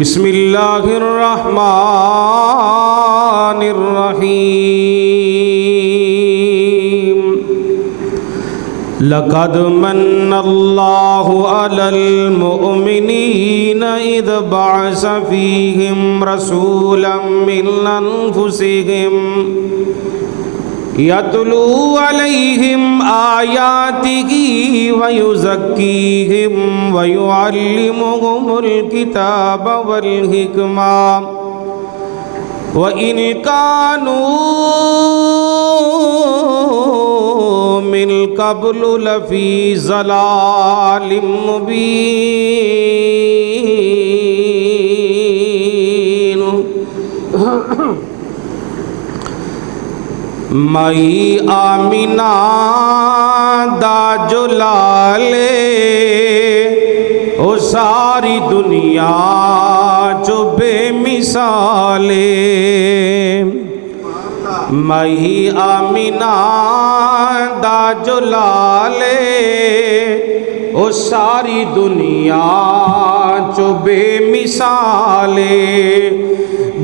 بسم اللہ الرحمن الرحیم لقد من اللہ علی المؤمنین اذ بعث فیہم رسولا من انفسہم یتلو علیہم آیاتہ ویزکیہم ویعلمہم الکتاب والحکمہ وَإِنْ كَانُوا مِنْ قَبْلُ لَفِي ضَلَالٍ مُبِينٍ مائی آمینہ دا جلالے او ساری دنیا جو بے مثالے مائی آمینہ دا جلالے او ساری دنیا جو بے مثالے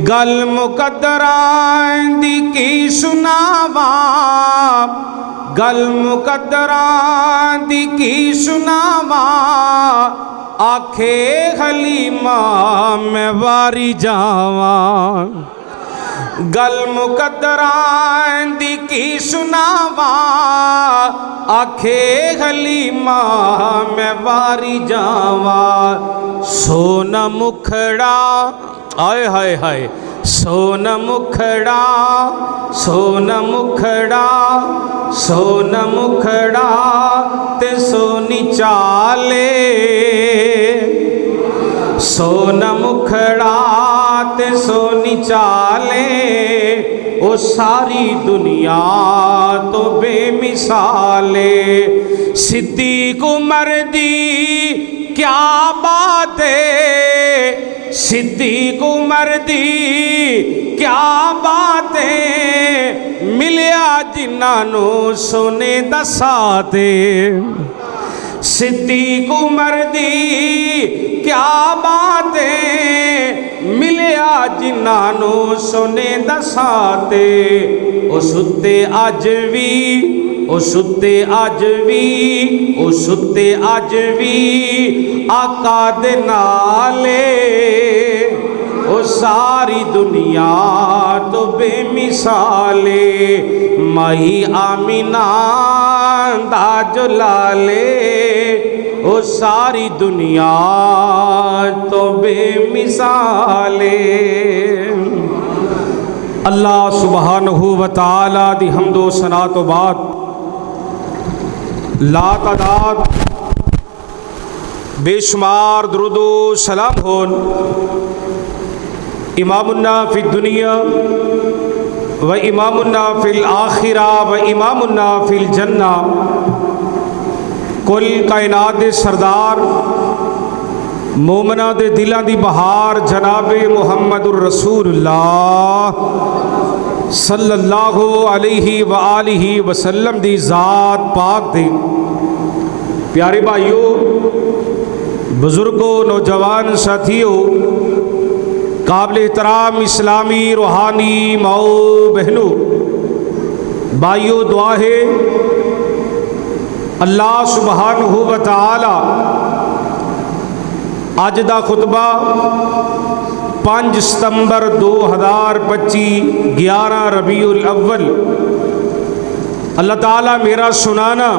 گل مقدران دی کی سناوا گل مقدران دی کی سناوا آکھے حلیمہ میں واری جاواں گل مقدران دی کی سناوا آکھے حلیمہ میں واری جاواں سونا مکھڑا آئے ہائے ہائے سونا مکھڑا سونا مکھڑا سونا مکھڑا تے سونی چالے سونا مکھڑا تے سونی چالے او ساری دنیا تو بے مثالے صدیق عمر دی کیا بات ہے صدیق عمر دی کیا بات ہے ملیا جنانو سونے دساتے صدیق عمر دی کیا بات ہے ملیا جنانو سونے دساتے او ستے آج بھی او ستے آج بھی او ستے آج بھی آقا دے نالے او ساری دنیا تو بے مثالے مائی آمینہ دا جلالے او ساری دنیا تو بے مثالے اللہ سبحانہ وتعالی دی حمد و ثنا تو بعد لا تعداد بے شمار درود و سلام ہون امامنا فی الدنیا و امامنا فی الآخرہ و امامنا فی الجنہ کل کائنات دے سردار مومنہ دے دلہ دی بہار جناب محمد الرسول اللہ صلی اللہ علیہ وآلہ وسلم دی ذات پاک دے پیارے بھائیوں بزرگوں نوجوان ساتھیوں قابل احترام اسلامی روحانی ماؤ بہنوں بھائیوں دعا ہے اللہ سبحانہ وتعالی آج دا خطبہ 5 ستمبر 2025 11 ربیع الاول اللہ تعالیٰ میرا سنانا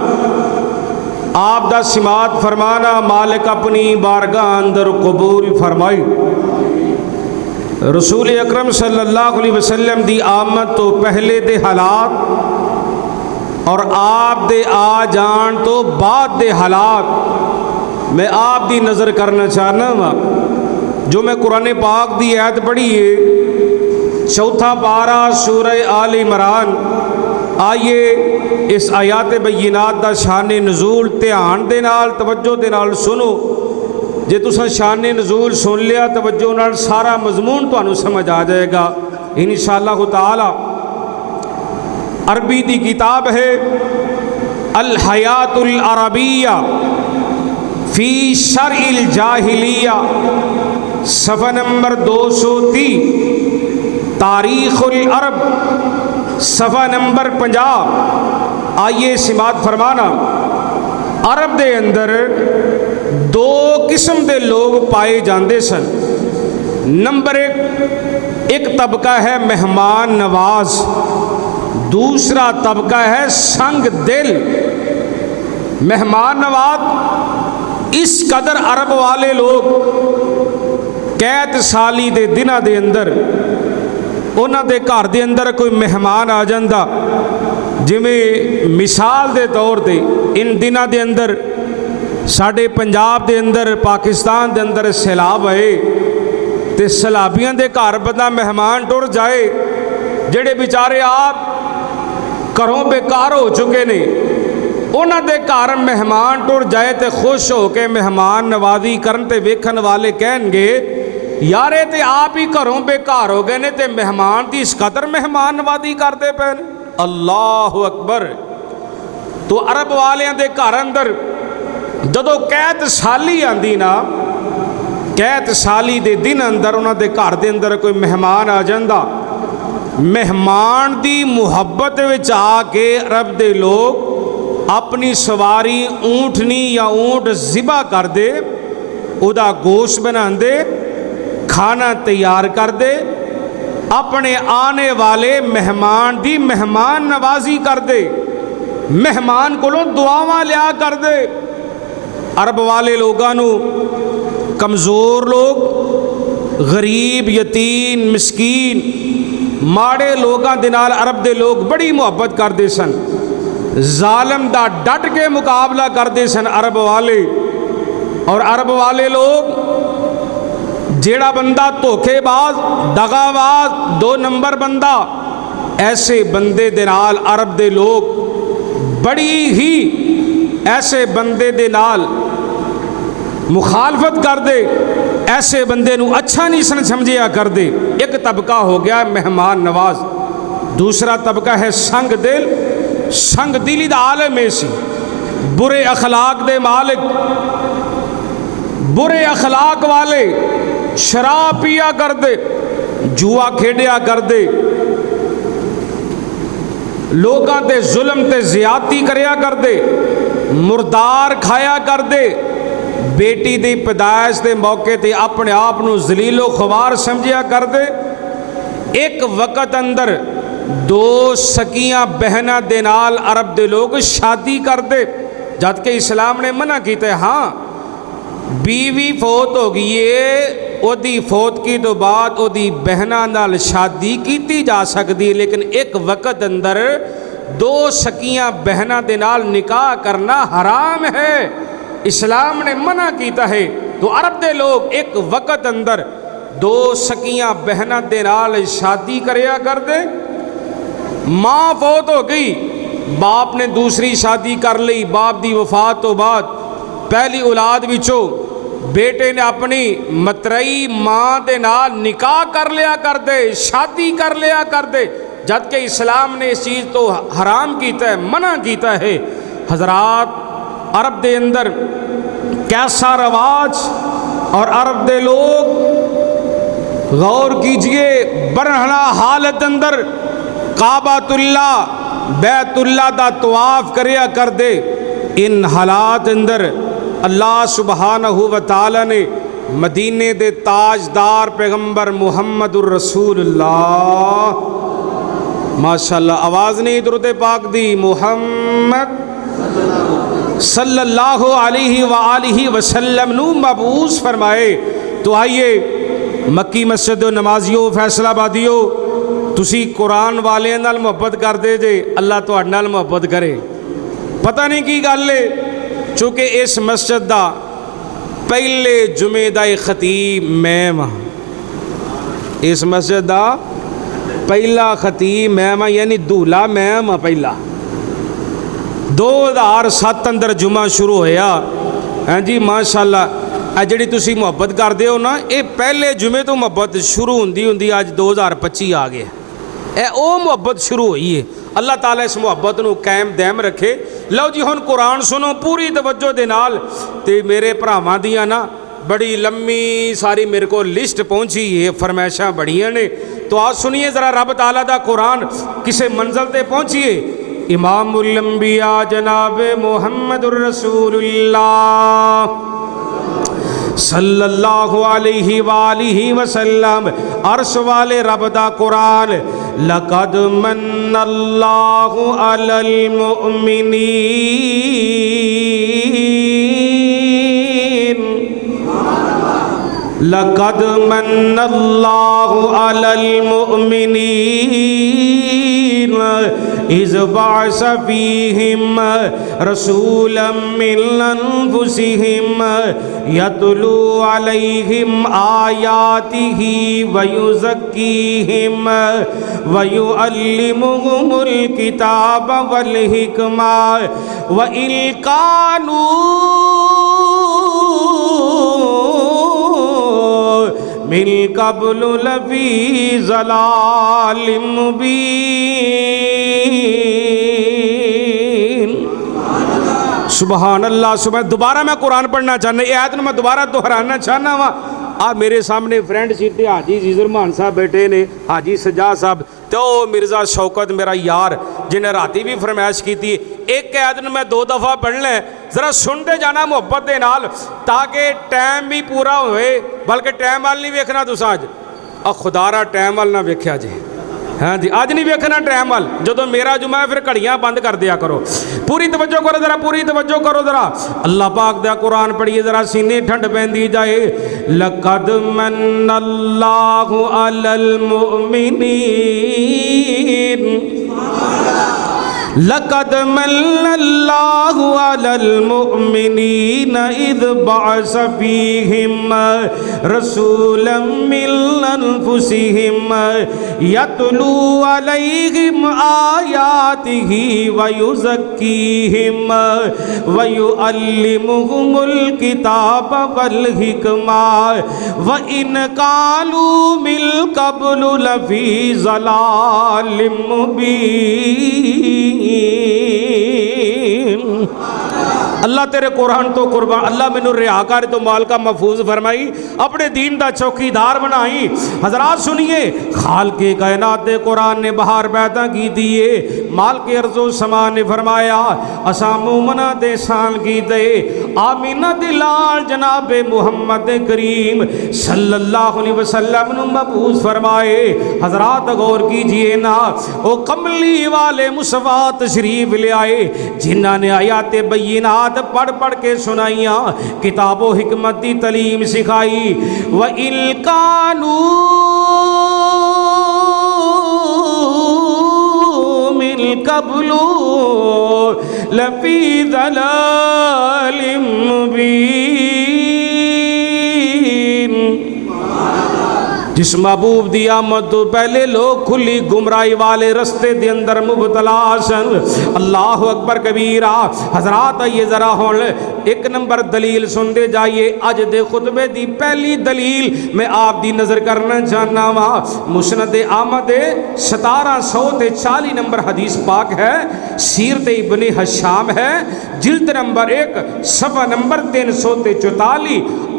آپ دا سماعت فرمانا مالک اپنی بارگاہ اندر قبول فرمائی رسول اکرم صلی اللہ علیہ وسلم دی آمد تو پہلے دے حالات اور آپ دے آ جان تو بعد دے حالات میں آپ دی نظر کرنا چاہنا ہوں جو میں قرآن پاک دی آیت پڑھی ہے 4 پارہ سورہ آل عمران آئیے اس آیات بینات دا شان نزول دھیان دے نال توجہ دے نال سنو جے تساں شان نزول سن لیا توجہ نال سارا مضمون تو انہوں سمجھ آ جائے گا انشاءاللہ تعالی عربی دی کتاب ہے الحیات العربیہ فی شرع الجاہلیہ صفحہ نمبر 230 تاریخ العرب صفحہ نمبر 50 آئیے سماعت فرمانا۔ عرب دے اندر دو قسم دے لوگ پائے جاندے سن۔ نمبر ایک طبقہ ہے مہمان نواز، دوسرا طبقہ ہے سنگ دل۔ مہمان نواز اس قدر عرب والے لوگ قید سالی دے دنہ دے اندر انہاں دے گھر دے اندر کوئی مہمان آ جاندا، جویں مثال دے طور تے ان دنہ دے اندر ساڈے پنجاب دے اندر پاکستان دے اندر سیلاب آئے تے سیلابیاں دے گھر بندہ مہمان ٹر جائے، جڑے بیچارے آپ گھروں بیکار ہو چکے نے، انہاں دے گھر مہمان ٹر جائے تے خوش ہو کے مہمان نوازی کرن تے ویکھن والے کہن گے یارے تے آپ ہی گھروں بیکار ہو گئے نے تے مہمان دی اس قدر مہمان نوازی کرتے پے نے۔ اللہ اکبر۔ تو عرب والیاں دے گھر اندر جدو قید سالی آندی نا، قید سالی دے دن اندر انہاں دے گھر دے اندر کوئی مہمان آ جاندا، مہمان دی محبت وچ آ کے عرب دے لوگ اپنی سواری اونٹنی یا اونٹ ذبح کر دے، او دا گوشت بنا دے، کھانا تیار کر دے، اپنے آنے والے مہمان دی مہمان نوازی کر دے، مہمان کولوں دعاواں لیا کر دے۔ عرب والے لوگانو کمزور لوگ، غریب، یتیم، مسکین، ماڑے لوگاں دے نال عرب دے لوگ بڑی محبت کر دے سن، ظالم دا ڈٹ کے مقابلہ کر دے سن عرب والے۔ اور عرب والے لوگ جیڑا بندہ دھوکے باز، دغا باز، 2 نمبر بندہ، ایسے بندے دے نال عرب دے لوگ بڑی ہی ایسے بندے دے نال مخالفت کر دے، ایسے بندے نو اچھا نہیں سمجھیا کر دے۔ ایک طبقہ ہو گیا مہمان نواز، دوسرا طبقہ ہے سنگ دل۔ سنگ دلی دا عالم ایسی، برے اخلاق دے مالک، برے اخلاق والے، شراب پیا کر دے، جوا کھیڈیا کر دے، لوگاں تے ظلم تے زیادتی کریا کر دے، مردار کھایا کر دے، بیٹی دی پیدائش دے موقع تے اپنے آپ نو ذلیل و خوار سمجھیا کر دے۔ ایک وقت اندر 2 سکیاں بہناں دے نال عرب دے لوگ شادی کر دے، جبکہ اسلام نے منع کیتا ہے ہاں بیوی فوت ہو گئی ہے، او دی فوت کی تو بعد او دی بہناں نال شادی کیتی جا سکتی ہے، لیکن ایک وقت اندر 2 سکیاں بہناں دے نال نکاح کرنا حرام ہے، اسلام نے منع کیتا ہے۔ تو عرب دے لوگ ایک وقت اندر 2 سکیاں بہناں دے نال شادی کریا کر دے۔ ماں فوت ہو گئی، باپ نے دوسری شادی کر لی، باپ دی وفات تو بعد پہلی اولاد وچوں بیٹے نے اپنی مترئی ماں دے نال نکاح کر لیا کر دے، شادی کر لیا کر دے، جبکہ اسلام نے اس چیز تو حرام کیتا ہے، منع کیتا ہے۔ حضرات عرب دے اندر کیسا رواج، اور عرب دے لوگ غور کیجئے برہنہ حالت اندر کعبۃ اللہ بیت اللہ دا طواف کریا کر دے۔ ان حالات اندر اللہ سبحانہ و تعالی نے مدینے دے تاجدار پیغمبر محمد الرسول اللہ، ماشاءاللہ آواز نہیں درود پاک دی، محمد صلی اللہ علیہ وآلہ وسلم نو مبعوث فرمائے۔ تو آئیے مکی مسجد و نمازیوں، فیصلہ بادیوں، تسی قرآن والے نال محبت کر دے جے، اللہ تو اڈ نال محبت کرے۔ پتہ نہیں کی گل ہے، چونکہ اس مسجد دا پہلے جمعے دا خطیب میں ہاں، اس مسجد دا پہلا خطیب میں ہاں، یعنی دولہ میں ہاں۔ پہلا 2007 اندر جمعہ شروع ہویا، ہاں جی ماشاءاللہ۔ جڑی تسی محبت کر دے ہو نا، اے پہلے جمعے تو محبت شروع ہوندی آج 2025 آ گئے، اے او محبت شروع ہوئی ہے۔ اللہ تعالیٰ اس محبت نو قائم دائم رکھے۔ لو جی ہن قرآن سنو پوری توجہ دے نال، تے میرے بھراواں دیاں نا بڑی لمبی ساری میرے کو لسٹ پہنچی ہے، فرمائشاں بڑیاں نے، تو آج سنیے ذرا رب تعالیٰ دا قرآن کسے منزل تے پہنچیے۔ امام الانبیاء جناب محمد الرسول اللہ صلی اللہ علیہ وآلہ وسلم، عرش والے رب دا قرآن، لقد من اللہ علی المؤمنین، لقد من اللہ علی المؤمنین اذ بعث فیہم رسولا من انفسہم یتلو علیہم آیاتہ ویزکیہم ویعلمہم الکتاب والحکمہ وإن كانوا من قبل لفی ضلال مبین۔ سبحان اللہ، دوبارہ میں قرآن پڑھنا چاہنا، یہ آیت میں دوبارہ دہرانا چاہنا وا۔ آپ میرے سامنے فرینڈ سیٹ تے حاجی عزیز الرحمان صاحب بیٹھے نے، حاجی سجاد صاحب، تو مرزا شوکت میرا یار جنہیں راتی بھی فرمائش کی تھی، ایک آیت میں 2 دفعہ پڑھ لیں، ذرا سنتے جانا محبت دے نال تاکہ ٹائم بھی پورا ہوئے، بلکہ ٹائم وال نہیں ویکھنا تساں اج، خدا را ٹائم وال نہ ویکھیا جی، ہاں جی اج نہیں ویکھنا ٹائم وال، جدو میرا جمعہ ہے پھر گھڑیاں بند کر دیا کرو۔ پوری توجہ کرو ذرا، پوری توجہ کرو ذرا، اللہ پاک دا قرآن پڑھیے ذرا، سینے ٹھنڈ پہندی جائے۔ لقد من اللہ علی المؤمنین، لقد من اللہ علی المؤمنین اذ بعث فیہم رسولا من انفسہم یتلو علیہم آیاتہ ویزکیہم ویعلمہم الکتاب والحکمہ وإن كانوا من قبل لفی ضلال مبین۔ اللہ تیرے قرآن تو قربان، اللہ میں ریاکار تو مال کا محفوظ فرمائی، اپنے دین دا چوکی دار بنائی۔ حضرات سنیے، خالق کائنات دے قرآن نے بہار پیدا کی دیئے، مال کے ارض و سما نے فرمایا اساں مومنہ دے سان کی دے، آمینہ دلال جناب محمد کریم صلی اللہ علیہ وسلم نے مبعوث فرمائے۔ حضرات غور کیجئے نا، وہ کملی والے مصطفیٰ تشریف لے آئے جنہاں نے آیات بینات پڑھ پڑھ کے سنائیاں، کتاب و حکمت دی تعلیم سکھائی۔ وَإِن كَانُوا مِن قَبْلُ لَفِي ضَلَالٍ مُبِينٍ۔ جس محبوب دی آمد تو پہلے لوگ کھلی گمراہی والے رستے دے اندر مبتلا سن۔ اللہ اکبر کبیرہ۔ حضرات آئیے ذرا ہون 1 نمبر دلیل سن دے جائیے، اج دے خطبے دی پہلی دلیل میں آپ دی نظر کرنا چاہنا وا، مسند احمد 1740 نمبر حدیث پاک ہے، سیرت ابن حشام ہے، جلد نمبر 1 صفحہ نمبر 344،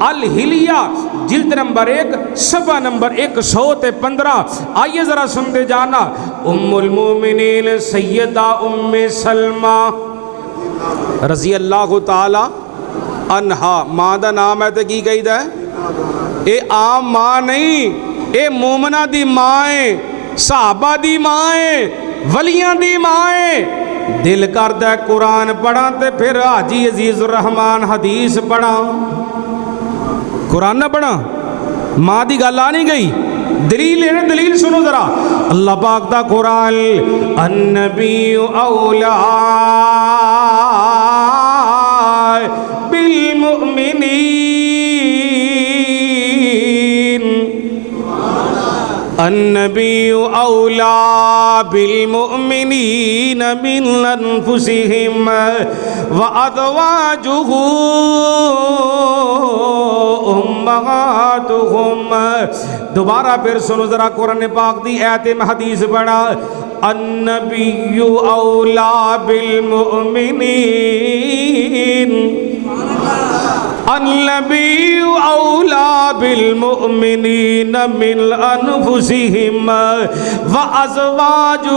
الحلیہ جلد نمبر 1 صفحہ نمبر 115۔ آئیے ذرا سن دے جانا۔ ام المومنین سیدہ ام سلمہ رضی اللہ تعالی عنہا، ماں دا نام ہے تو کی کہی دا ہے؟ اے عام ماں نہیں، اے مومنہ دی ماں ہے، صحابہ دی ماں ہے، ولیاں دی ماں ہے۔ دل کردہ قرآن پڑھا تے پھر حاجی عزیز الرحمان حدیث پڑھا، قرآن نہ پڑھا، ماں دی گل آ نہیں گئی۔ دلیل ہے، دلیل سنو ذرا، اللہ پاک دا قرآن، النبی اولا بالمؤمنین، النبی اولا بالمؤمنین من انفسہم وازواجہ امہاتہم۔ دوبارہ پھر سنو ذرا قرآن پاک دی آیت میں حدیث پڑھا، النبی اولا بالمؤمنین، النبی اولا بالمؤمنین من انفسہم وازواجہ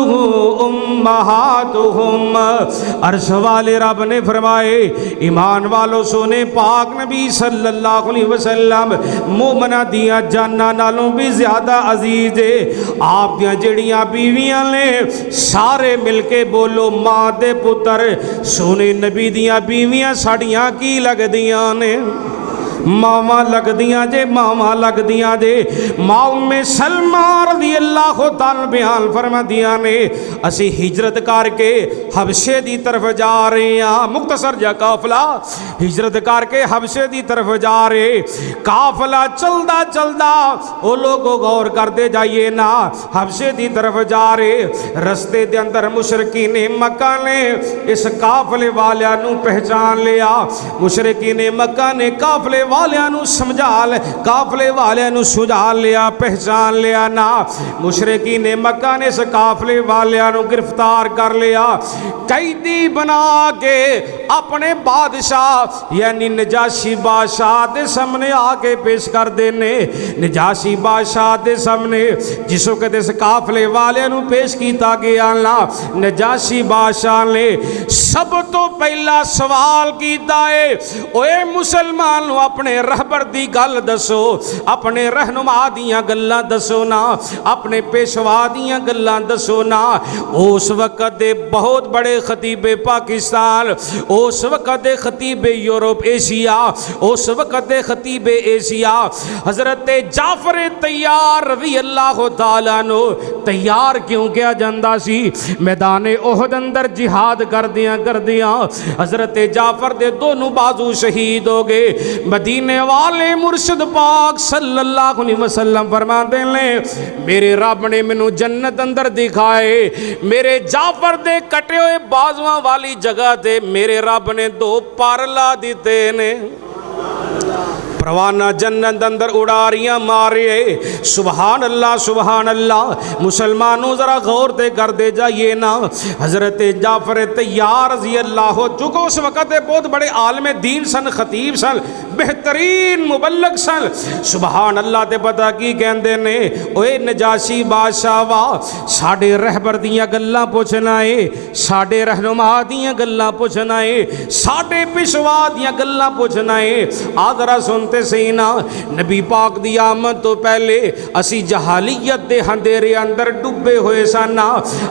امہاتہم۔ عرش والے رب نے فرمائے ایمان والو سونے پاک نبی صلی اللہ علیہ وسلم مومنہ دیاں جاننا نالوں بھی زیادہ عزیز ہے۔ آپ دیاں جڑیاں بیویاں لے سارے مل کے بولو ماں دے پتر۔ سونے نبی دیاں بیویاں ساڑیاں کی لگ دیاں نے ماما لگ دیاں جے ماما لگ دیاں جے۔ ماں ام سلمہ رضی اللہ تعالیٰ بیان فرما دیاں نے اسی ہجرت کر کے حبشے دی طرف جا رہے ہیں، مختصر جا قافلہ ہجرت کر کے حبشے دی طرف جا رہے۔ قافلہ چلدا چلدا او لوگوں غور کر دے جائیے نا، حبشے دی طرف جا رہے رستے دے اندر مشرکین مکہ نے اس قافلے والیاں نو پہچان لیا۔ مشرکین مکہ نے قافلے والیاں نو سمجھا لے، قافلے والیاں نو سجھا لیا، پہچان لیا نا۔ مشرکین مکہ نے اس قافلے والیاں نو گرفتار کر لیا، قیدی بنا کے اپنے بادشاہ یعنی نجاشی بادشاہ دے سامنے آگے پیش کر دینے۔ نجاشی بادشاہ دے سامنے جس وقت اس قافلے والیاں نو پیش کیتا گیا نا، نجاشی بادشاہ نے سب تو پہلا سوال کیتا ہے اوے مسلمان نو اپنے رہبر دی گل دسو، اپنے رہنما دیاں گلاں دسو نا، اپنے پیشوا دیاں گلاں دسو نا۔ اس وقت دے بہت بڑے خطیب پاکستان، اس وقت دے خطیب یورپ ایشیا، اس وقت دے خطیب ایشیا حضرت جعفر طیار رضی اللہ تعالیٰ عنہ تیار کیوں کیا جاندہ سی؟ میدان احد اندر جہاد کر دیاں حضرت جعفر دے دونوں بازو شہید ہو گئے۔ مدینے والے مرشد پاک صلی اللہ علیہ وسلم فرما دے لیں میرے رب نے منو جنت اندر دکھائے، میرے جعفر دے کٹے ہوئے بازواں والی جگہ دے میرے رب نے دو پر لا دیتے نے۔ پروانہ جنت اندر اڑاریاں مارے۔ سبحان اللہ سبحان اللہ۔ مسلمانوں ذرا غور دے کر دے جائیے نا، حضرت جعفر طیار رضی اللہ چونکہ اس وقت بہت بڑے عالم دین سن، خطیب سن، بہترین مبلغ سن۔ سبحان اللہ تے پتہ کی کہندے نے اوے نجاشی بادشاہ وا ساڈے رہبر دیاں گلاں پوچھنا ہے، ساڈے رہنما دیاں گلاں پوچھنا ہے، ساڈے پیشوا دیاں گلاں پوچھنا ہے۔ آدھرا سنتے سینا نبی پاک دی آمد تو پہلے اسی جہالیت دے اندھیرے اندر ڈبے ہوئے سانا،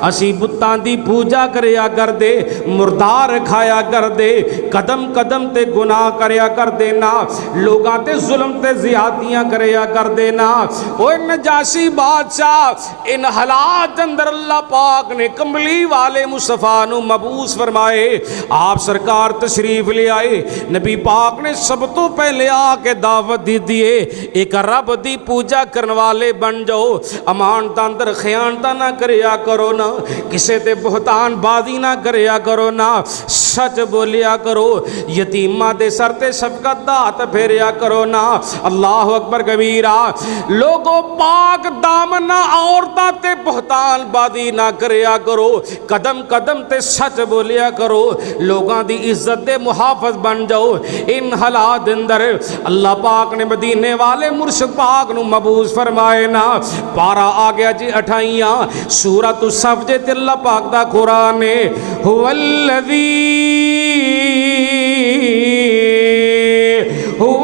اسی بتاں دی پوجا کریا کر دے، مردار کھایا کر دے، قدم قدم تے گناہ کریا کر دینا، لوگاں تے ظلم تے زیادتیاں کریا کر دینا۔ اوہ نجاشی بادشاہ ان حالات اندر اللہ پاک نے کملی والے مصطفیٰ نو مبعوث فرمائے، آپ سرکار تشریف لے آئے۔ نبی پاک نے سب تو پہلے آ کے دعوت دی دیئے ایک رب دی پوجا کرن والے بن جاؤ، امانتاں اندر خیانتاں نہ کریا کرو نا، کسے تے بہتان بازی نہ کریا کرو نا، سچ بولیا کرو، یتیمہ دے سر تے شفقت دا ہاتھ پھیریا کرو نا۔ اللہ اکبر کبیرہ۔ لوگوں پاک دامن عورتاں تے بہتان بازی نہ کریا کرو، قدم قدم تے سچ بولیا کرو، لوگاں دی عزت دے محافظ بن جاؤ۔ ان حالات اندر اللہ پاک نے مدینے والے مرشد پاک نو مبعوث فرمائے نا۔ پارا آ گیا جی 28 سورۃ الصف جے تے اللہ پاک دا قرآن ہے هو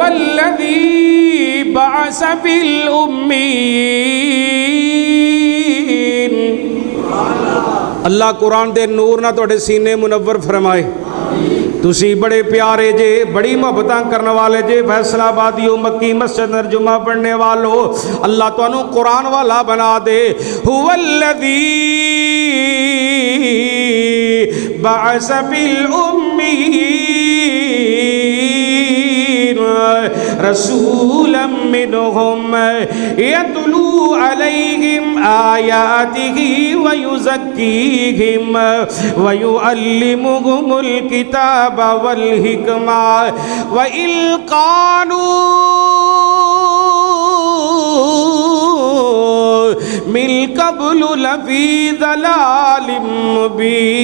الذی بعث فی الامین۔ اللہ قرآن دے نور نہ توڑے سینے منور فرمائے۔ تسی بڑے پیارے جے، بڑی محبتاں کرنے والے جے، فیصلہ آبادیو مکی مسجد ترجمہ پڑھنے والو، اللہ تو انہوں قرآن والا بنا دے۔ هو الذی بعث فی الامیین رسولا منہم یتلو علیہم آیاتہ ویزکیہم ویعلمہم الکتاب والحکمہ وَإِن كَانُوا مِن قَبْلُ لَفِي ضَلَالٍ مُبِينٍ۔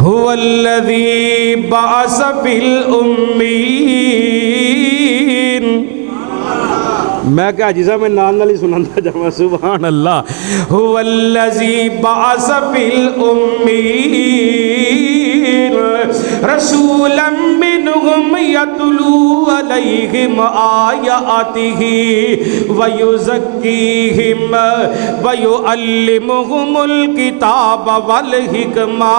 هو الذی بعث فی الامین. میں کیا جیسا میں نال نال ہی سناندا جاواں. سبحان اللہ. هو الذی بعث فی الامین رسولا منهم یتلو علیہم آیاتہ ویزکیہم ویعلمہم الکتاب والحکمہ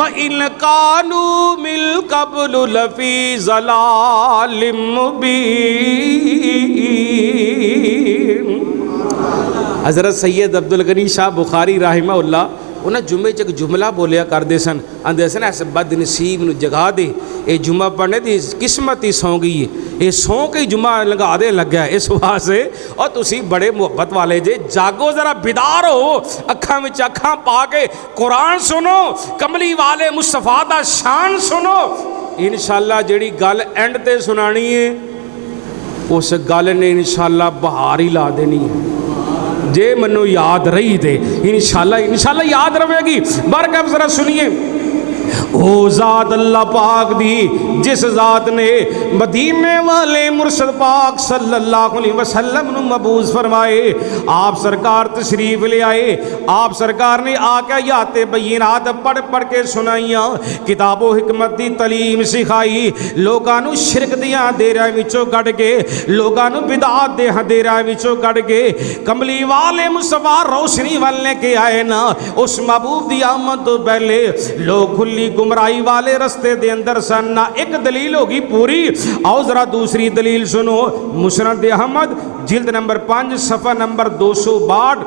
وإن کانوا من قبل لفی ضلال مبین. حضرت سید عبدالغنی شاہ بخاری رحمہ اللہ انہیں جمعے چک جملہ بولیا کر دے سن. اندے سن ایسے بد نصیب نو جگا دے اے جمعہ پڑھنے دی قسمت ہی سو گئی ہے. اے سو کے جمعہ لگا دے لگ گیا اس واسطے. اور تسی بڑے محبت والے جے جاگو ذرا بیدار ہو اکھاں وچ اکھاں پا کے قرآن سنو کملی والے مصطفیٰ دا شان سنو. انشاءاللہ جڑی گل اینڈ تے سنانی ہے اس گل نے انشاءاللہ بہار ہی لا دینی ہے. جے منو یاد رہی دے انشاءاللہ یاد رہے گی. برکب ذرا سنیے. او ذات اللہ پاک دی جس ذات نے مدینے والے مرشد پاک صلی اللہ علیہ وسلم نو مبعوث فرمائے. آپ سرکار تشریف لے آئے. آپ سرکار نے آقا آیات بینات پڑھ پڑھ کے سنائیاں. کتاب و حکمت دی تعلیم سکھائی. لوگاں نو شرک دیاں دیراں وچوں کڈ کے لوگاں نو بدعات دے دیراں وچوں کڈ کے کملی والے مصطفیٰ روشنی ول لے کے آئے نا. اس محبوب دی آمد تو پہلے لوگ کھلی گمراہی والے رستے دے اندر سن. نہ ایک دلیل ہوگی پوری. آؤ ذرا دوسری دلیل سنو. مسند احمد جلد نمبر 5 صفحہ نمبر 262.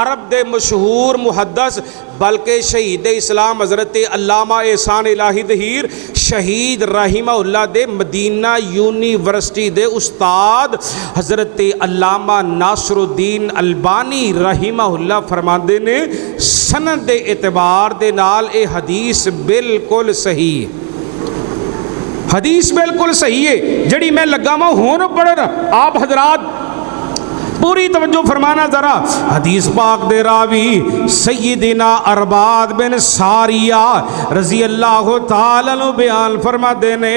عرب دے مشہور محدث بلکہ شہید اسلام حضرت علامہ احسان الہی ظہیر شہید رحمہ اللہ دے مدینہ یونیورسٹی دے استاد حضرت علامہ ناصر الدین البانی رحمہ اللہ فرماندے نے سند دے اعتبار دے نال اے حدیث بالکل صحیح. حدیث بالکل صحیح ہے جڑی میں لگا ہوں ہون پڑھ. آپ حضرات پوری توجہ فرمانا ذرا. حدیث پاک دے راوی سیدنا ارباد بن ساریہ رضی اللہ تعالیٰ عنہ بیان فرما دینے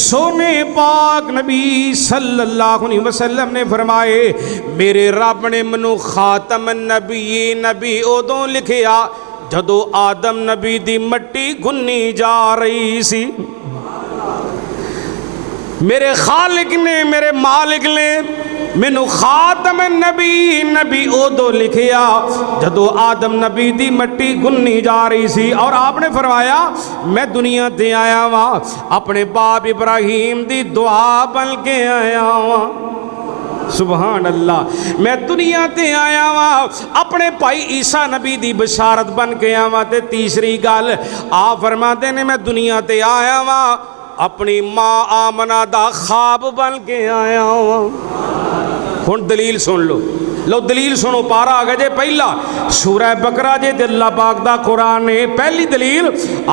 سونے پاک نبی صلی اللہ علیہ وسلم نے فرمائے میرے رب نے منو خاتم نبی ادوں لکھیا جدو آدم نبی دی مٹی گنی جا رہی سی. میرے خالق نے میرے مالک نے مینو خاتم نبی ادو لکھیا جدو آدم نبی دی مٹی گنی جا رہی سی. اور آپ نے فرمایا میں دنیا تے آیا ہاں اپنے باپ ابراہیم دی دعا بن کے آیا ہاں. سبحان اللہ. میں دنیا تے آیا ہاں اپنے بھائی عیسیٰ نبی دی بشارت بن کے آیا ہاں. تے تیسری گل آپ فرماتے نے میں دنیا تے آیا ہاں اپنی ماں آمنہ دا خواب بن کے آیا ہوں. ہن دلیل سن لو دلیل سنو. پارا آگے جے پہلا سورہ بقرہ جے اللہ پاک دا قرآن ہے. پہلی دلیل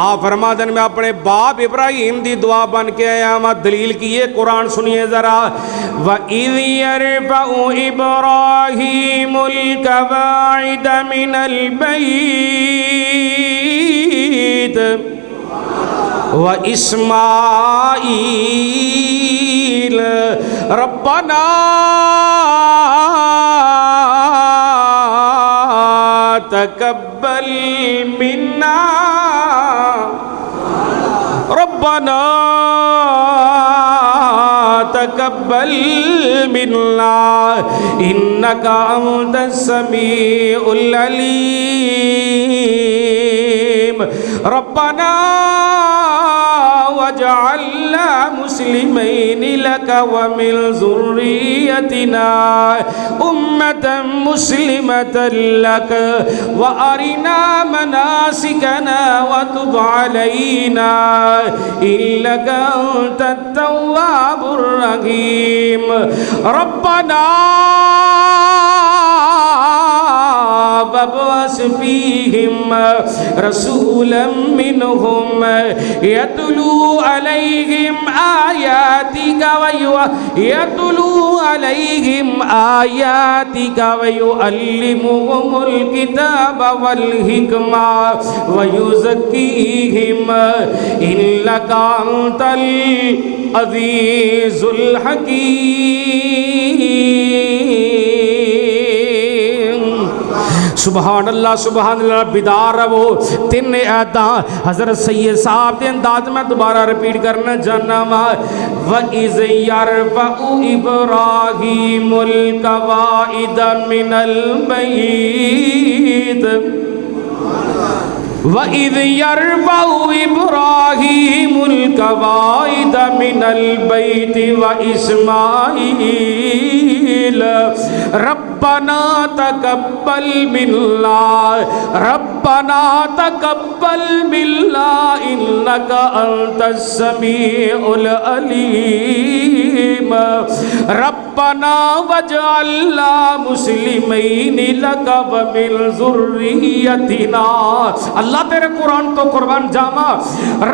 آپ فرما دن میں اپنے باپ ابراہیم دی دعا بن کے آیا ہوں. دلیل کی ہے قرآن سنیے ذرا. وَإِذْ يَرْفَعُ إِبْرَاهِيمُ الْقَوَاعِدَ مِنَ الْبَيْتِ وَإِسْمَاعِيلَ رَبَّنَا تَقَبَّلْ مِنَّا رَبَّنَا تَقَبَّلْ مِنَّا إِنَّكَ أَنْتَ السَّمِيعُ الْعَلِيمُ رَبَّنَا وَاجْعَلْنَا مُسْلِمَيْنِ لَكَ وَمِنْ ذُرِّيَّتِنَا أُمَّةً مُسْلِمَةً لَكَ وَأَرِنَا مَنَاسِكَنَا وَتُبْ عَلَيْنَا إِنَّكَ أَنْتَ التَّوَّابُ الرَّحِيمُ رَبَّنَا وَابْعَثْ فِيهِمْ رَسُولًا مِّنْهُمْ يَتْلُو عَلَيْهِمْ آيَاتِكَ علیہم آیاتک ویعلمہم الکتاب والحکمہ ویزکیہم انک انت العزیز الحکیم۔ سبحان اللہ سبحان اللہ، بیدار رہو۔ تین آیتاں حضرت سید صاحب کے انداز میں دوبارہ ریپیٹ کرنا چاہنا وا۔ وَإِذْ يَرْفَعُ إِبْرَاهِيمُ الْقَوَاعِدَ مِنَ الْبَيْتِ وَإِذْ يَرْفَعُ إِبْرَاهِيمُ الْقَوَاعِدَ مِنَ الْبَيْتِ وَإِسْمَاعِيلُ رَبَّنَا تَقَبَّلْ مِنَّا رَبَّنَا تَقَبَّلْ مِنَّا إِنَّكَ أَنْتَ السَّمِيعُ الْعَلِيمُ رَبَّنَا وَاجْعَلْنَا مُسْلِمَيْنِ لَكَ وَمِنْ ذُرِّيَّتِنَا۔ اللہ تیرے قرآن تو قربان جاما۔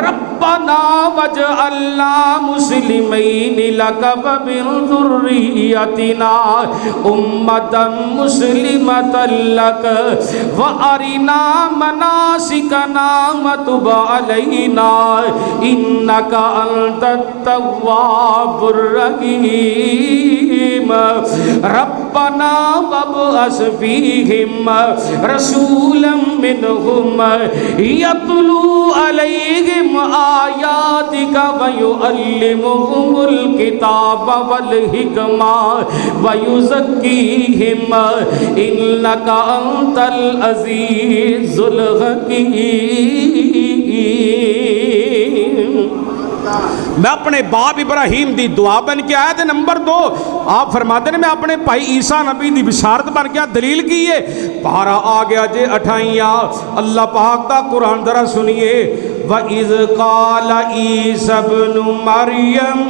رَبَّنَا وَاجْعَلْنَا مُسْلِمَيْنِ لَكَ وَمِنْ ذُرِّيَّتِنَا أُمَّةً مُسْلِمَةً لَكَ وَأَرِنَا مَنَاسِكَنَا وَتُبْ عَلَيْنَا إِنَّكَ أَنْتَ التَّوَّابُ الرَّحِيمُ رَبَّنَا وَابْعَثْ فِيهِمْ رَسُولًا مِّنْهُمْ يَتْلُو عَلَيْهِمْ آيَاتِكَ وَيُعَلِّمُهُمُ الْكِتَابَ وَالْحِكْمَةَ وَيُزَكِّيهِمْ إِنَّكَ أَنْتَ الْعَزِيزُ الْحَكِيمُ۔ میں اپنے باپ ابراہیم دی دعا بن کے آیا تھے۔ نمبر 2 آپ فرماتے ہیں میں اپنے بھائی عیسیٰ نبی دی بشارت بن کے دلیل کی ہے۔ پارا آ گیا جے 28 اللہ پاک دا قرآن ذرا سنیے۔ وَإِذْ قَالَ عِيسَى ابْنُ مَرْيَمَ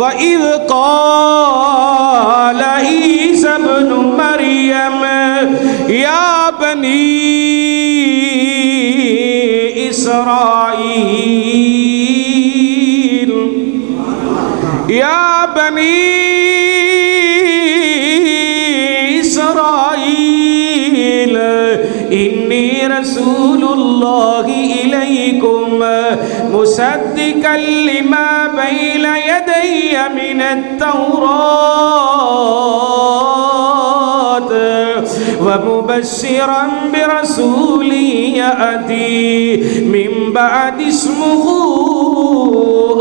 وَإِذْ قَالَ عِيسَى ابْنُ مَرْيَمَ يَا بَنِي إسرائيل يا بني إسرائيل إني رسول الله إليكم مصدقا لما بين يدي من التوراة ومبشرا برسول يأتي من بعد اسمه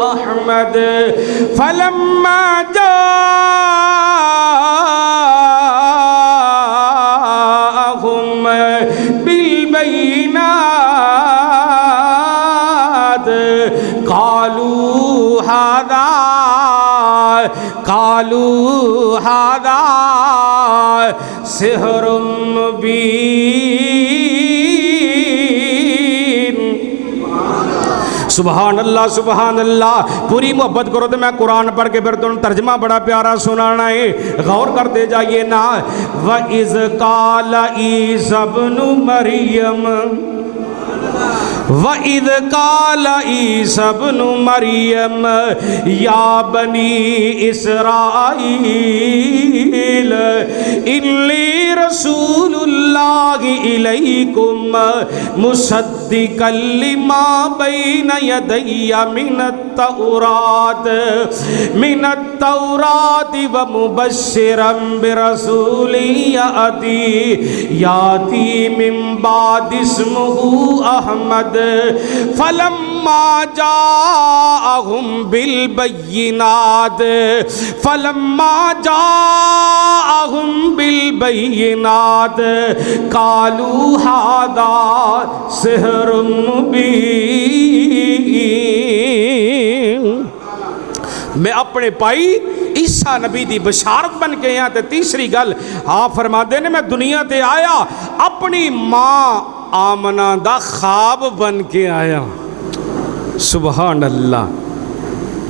أحمد فلما جاءهم بالبينات قالوا هذا سحر مبین۔ سبحان اللہ سبحان اللہ۔ پوری محبت کرو تو میں قرآن پڑھ کے پھر تم ترجمہ بڑا پیارا سنانا ہے، غور کرتے جائیے نا۔ وَإِذْ قَالَ عِيسَى ابْنُ مَرْيَمَ وَإِذْ قَالَ عِيسَى ابْنُ مَرْيَمَ يَا بَنِي إِسْرَائِيلَ إِنِّي رَسُولُ اللَّهِ إِلَيْكُمْ مُصَدِّقًا لِمَا بَيْنَ يَدَيَّ مِنَ التَّوْرَاةِ وَمُبَشِّرًا بِرَسُولٍ يَأْتِي مِن بَعْدِ اسْمُهُ أَحْمَدُ فَلَمَّا جَاءَهُم بِالْبَيِّنَاتِ قَالُوا هَذَا سِحْرٌ مُبِينٌ۔ میں اپنے بھائی عیسیٰ نبی دی بشارت بن کے یہاں تے تیسری گل آپ فرما دے نے میں دنیا تے آیا اپنی ماں آمنہ دا خواب بن کے آیا۔ سبحان اللہ۔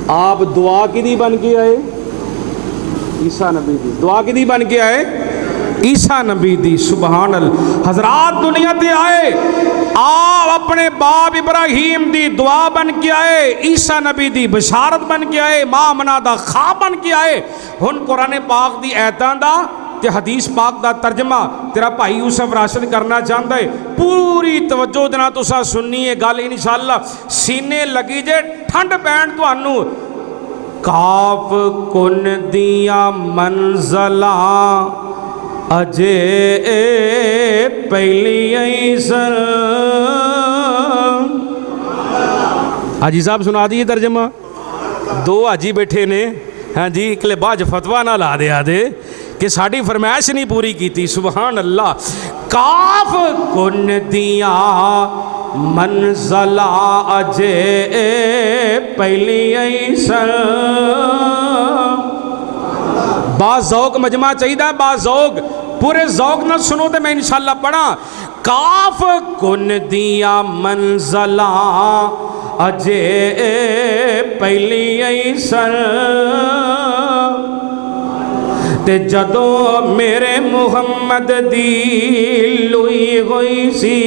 آپ دعا کی دی بن کے آئے؟ عیسیٰ نبی دی دعا کی دی بن کے آئے؟ عیسیٰ نبی دی سبحان اللہ حضرات دنیا تے آئے آپ اپنے باپ ابراہیم دی دعا بن کے آئے عیسیٰ نبی دی بشارت بن کے آئے ماں منا دا خواب بن کے آئے ہن قرآن پاک دی ایتاں دا تے حدیث پاک دا ترجمہ تیرا بھائی یوسف راشد کرنا چاہتا ہے پوری توجہ دینا تسا سننی ہے گل انشاءاللہ سینے لگی جے ٹھنڈ پین تو انو کاف کن دیا منزلاں اجے پہلی ایسر حاجی صاحب سنا دیئے ترجمہ دو حاجی بیٹھے نے ہاں جی اکلے باج فتوہ نہ لا دے آدھے کہ ساڑھی فرمائش نہیں پوری کی تھی سبحان اللہ کاف کن دیا منزلہ اجے پہلی ایسر بعض ذوق مجمع چاہیدہ بعض ذوق پورے ذوق نہ سنو تے میں انشاءاللہ پڑھا کاف کن دیا منزلہ اجے پہلی ایسر تے جدو میرے محمد دی لوئی ہوئی سی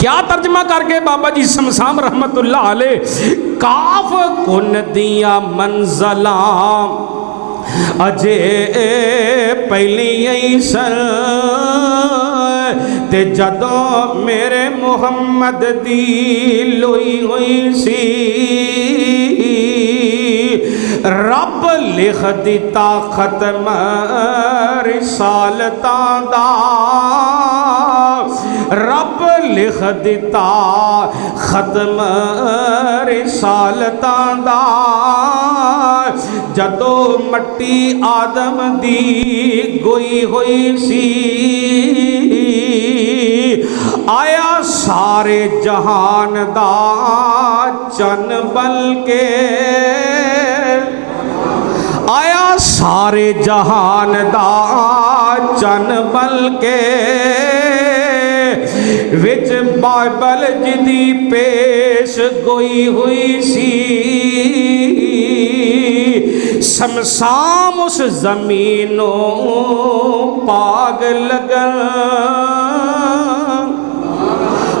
کیا ترجمہ کر کے بابا جی سمسام رحمت اللہ علیہ کاف کن دیا منزلہ اجے پہلی ایسر تے جدو میرے محمد دی لوئی ہوئی سی رب لکھ دیتا ختم رسالتاں دا رب لکھ دیتا ختم رسالتاں دا جدو مٹی آدم دی گوئی ہوئی سی آیا سارے جہان دا چن بلکہ آیا سارے جہان دا چن بلکہ وچ بائبل جدی پیش گوئی ہوئی سی سمسام اس زمینوں پاگ لگن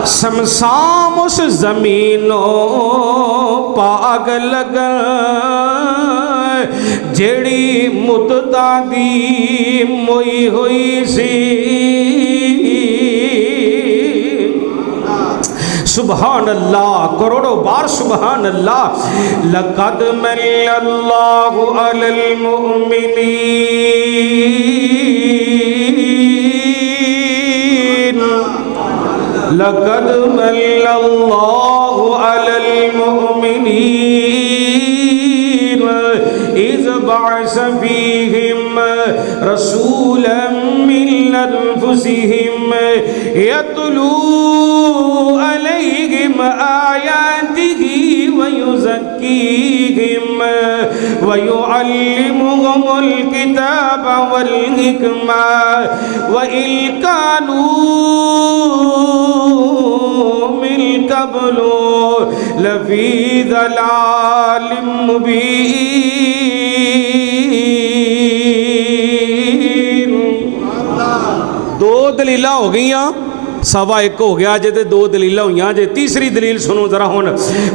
سمسام اس زمینوں پاگ لگن جیڑی مدتاں دی موئی ہوئی سی سبحان اللہ کروڑوں بار سبحان اللہ لقد من اللہ علی المؤمنین لقد من اللہ علی المؤمنین اذ بعث فیہم رسولا من انفسہم یتلو علیہم آیاتہ ویزکیہم ویعلمہم الکتاب والحکمہ وإن كانوا من قبل لفی ضلال مبین دو دلیلہ ہو گئیاں سوا ایک ہو گیا جے دو دلیلہ ہوئیاں جے تیسری دلیل سنو ذرا ہون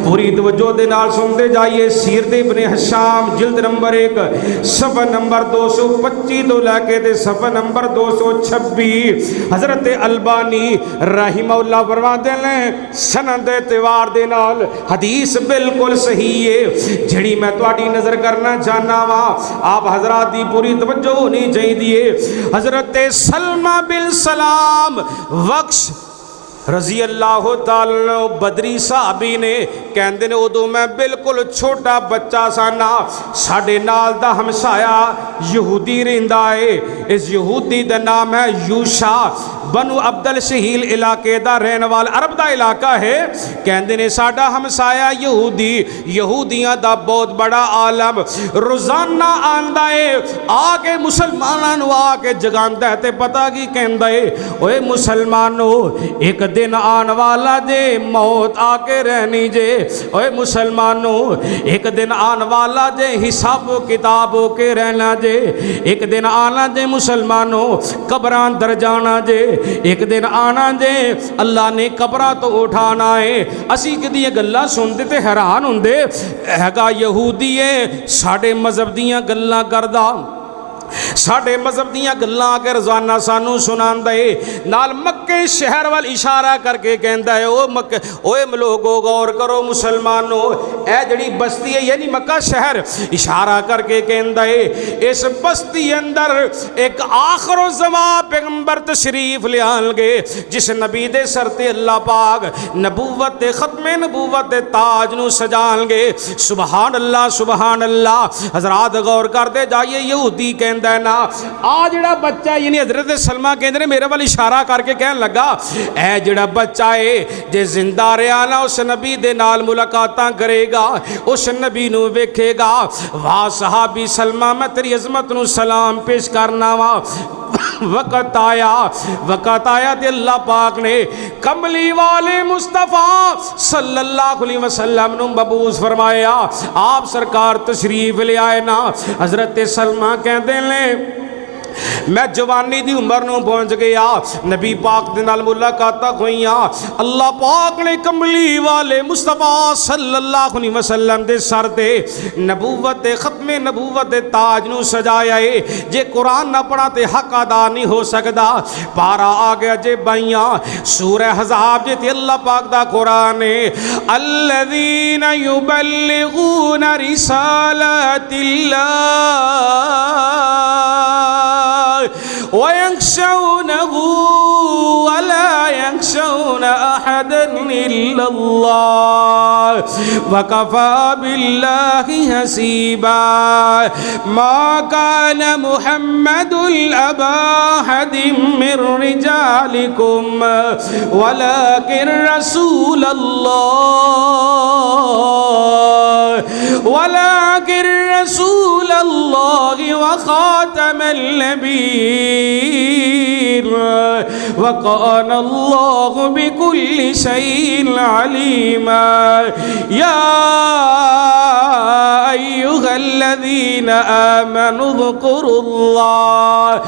پوری توجہ دے نال سنتے جائیے سیرت ابن حشام جلد نمبر 1 صفحہ نمبر 225 تو لے کے صفحہ نمبر 226 حضرت البانی رحمہ اللہ فرماتے ہیں سند اعتبار دے نال حدیث بالکل صحیح ہے جڑی میں تواڈی نظر کرنا چاہنا وا آپ حضرات دی پوری توجہ ہونی چاہیے حضرت سلمہ بن سلام وقت رضی اللہ تعالیٰ بدری صحابی نے کہندے نے ادو میں بالکل چھوٹا بچہ سانا ساڑھے نال دا ہمسایا یہودی رہندا ہے اس یہودی دا نام ہے یوشا بنو عبدل شہیل علاقے دا رہن والا عرب دا علاقہ ہے کہندے نے ساڈا ہمسایا یہودی یہودیاں دا بہت بڑا عالم روزانہ آندا ہے آ کے مسلماناں نو آ کے جگاندا ہے تے پتہ کی کہندا ہے اوے مسلمانو ایک دن آن والا جے موت آ کے رہنی جے اوے مسلمانو ایک دن آن والا جے حساب و کتاب ہو کے رہنا جے ایک دن آنا جے مسلمانو قبران در جانا جے ایک دن آنا جے اللہ نے قبرہ تو اٹھانا ہے اسی کدی گلاں سنتے تے حیران ہوندے ہیگا یہودی ہے ساڈے مذہب دیاں گلاں کردا ساڈے مذہب دیاں گلاں کے روزانہ سانو سناندا ہے نال مکے شہر وال اشارہ کر کے کہندا ہے او مکہ اوے لوگو غور کرو مسلمانو اے جڑی بستی ہے یعنی مکہ شہر اشارہ کر کے کہندا ہے اس بستی اندر ایک آخر الزمان پیغمبر تشریف لے آن گے جس نبی دے سر تے اللہ پاک نبوت ختم نبوت تاج نو سجان گے سبحان اللہ حضرات غور کر دے جائیے یہودی کہندا ہے نا آ جڑا بچہ یعنی حضرت سلمہ کہندے نے میرے وال اشارہ کر کے کہن لگا اے جڑا بچہ ہے جے زندہ رہیا نا اس نبی دے نال ملاقاتاں کرے گا اس نبی نو ویکھے گا واہ صحابی سلمہ میں تیری عظمت نو سلام پیش کرنا وا وقت آیا تے اللہ پاک نے کملی والے مصطفیٰ صلی اللہ علیہ وسلم نو مبعوث فرمایا آپ سرکار تشریف لے آئے نا حضرت سلمہ کہندے نے میں جوانی دی عمر نو پہنچ گیا نبی پاک دے نال ملاقاتاں ہوئیاں اللہ پاک نے کملی والے مصطفیٰ صلی اللہ علیہ وسلم دے سر تے نبوت ختم نبوت تاج نو سجایا ہے جے قرآن نہ پڑھا تے حق ادا نہیں ہو سکدا پارا آ گیا جے بائیاں سورہ حزاب جے تے اللہ پاک دا قرآن ہے الذین یبلغون رسالات اللہ وَيَخْشَوْنَهُ وَلَا يَخْشَوْنَ أَحَدًا إِلَّا اللَّهَ وَكَفَى بِاللَّهِ حَسِيبًا مَا كَانَ مُحَمَّدٌ أَبَا أَحَدٍ مِّن رِّجَالِكُمْ وَلَكِن رَّسُولَ اللَّهِ وَخَاتَمَ النَّبِيِّينَ وَكَانَ اللَّهُ بِكُلِّ شَيْءٍ عَلِيمًا يَا أَيُّهَا الَّذِينَ آمَنُوا اذْكُرُوا اللَّهَ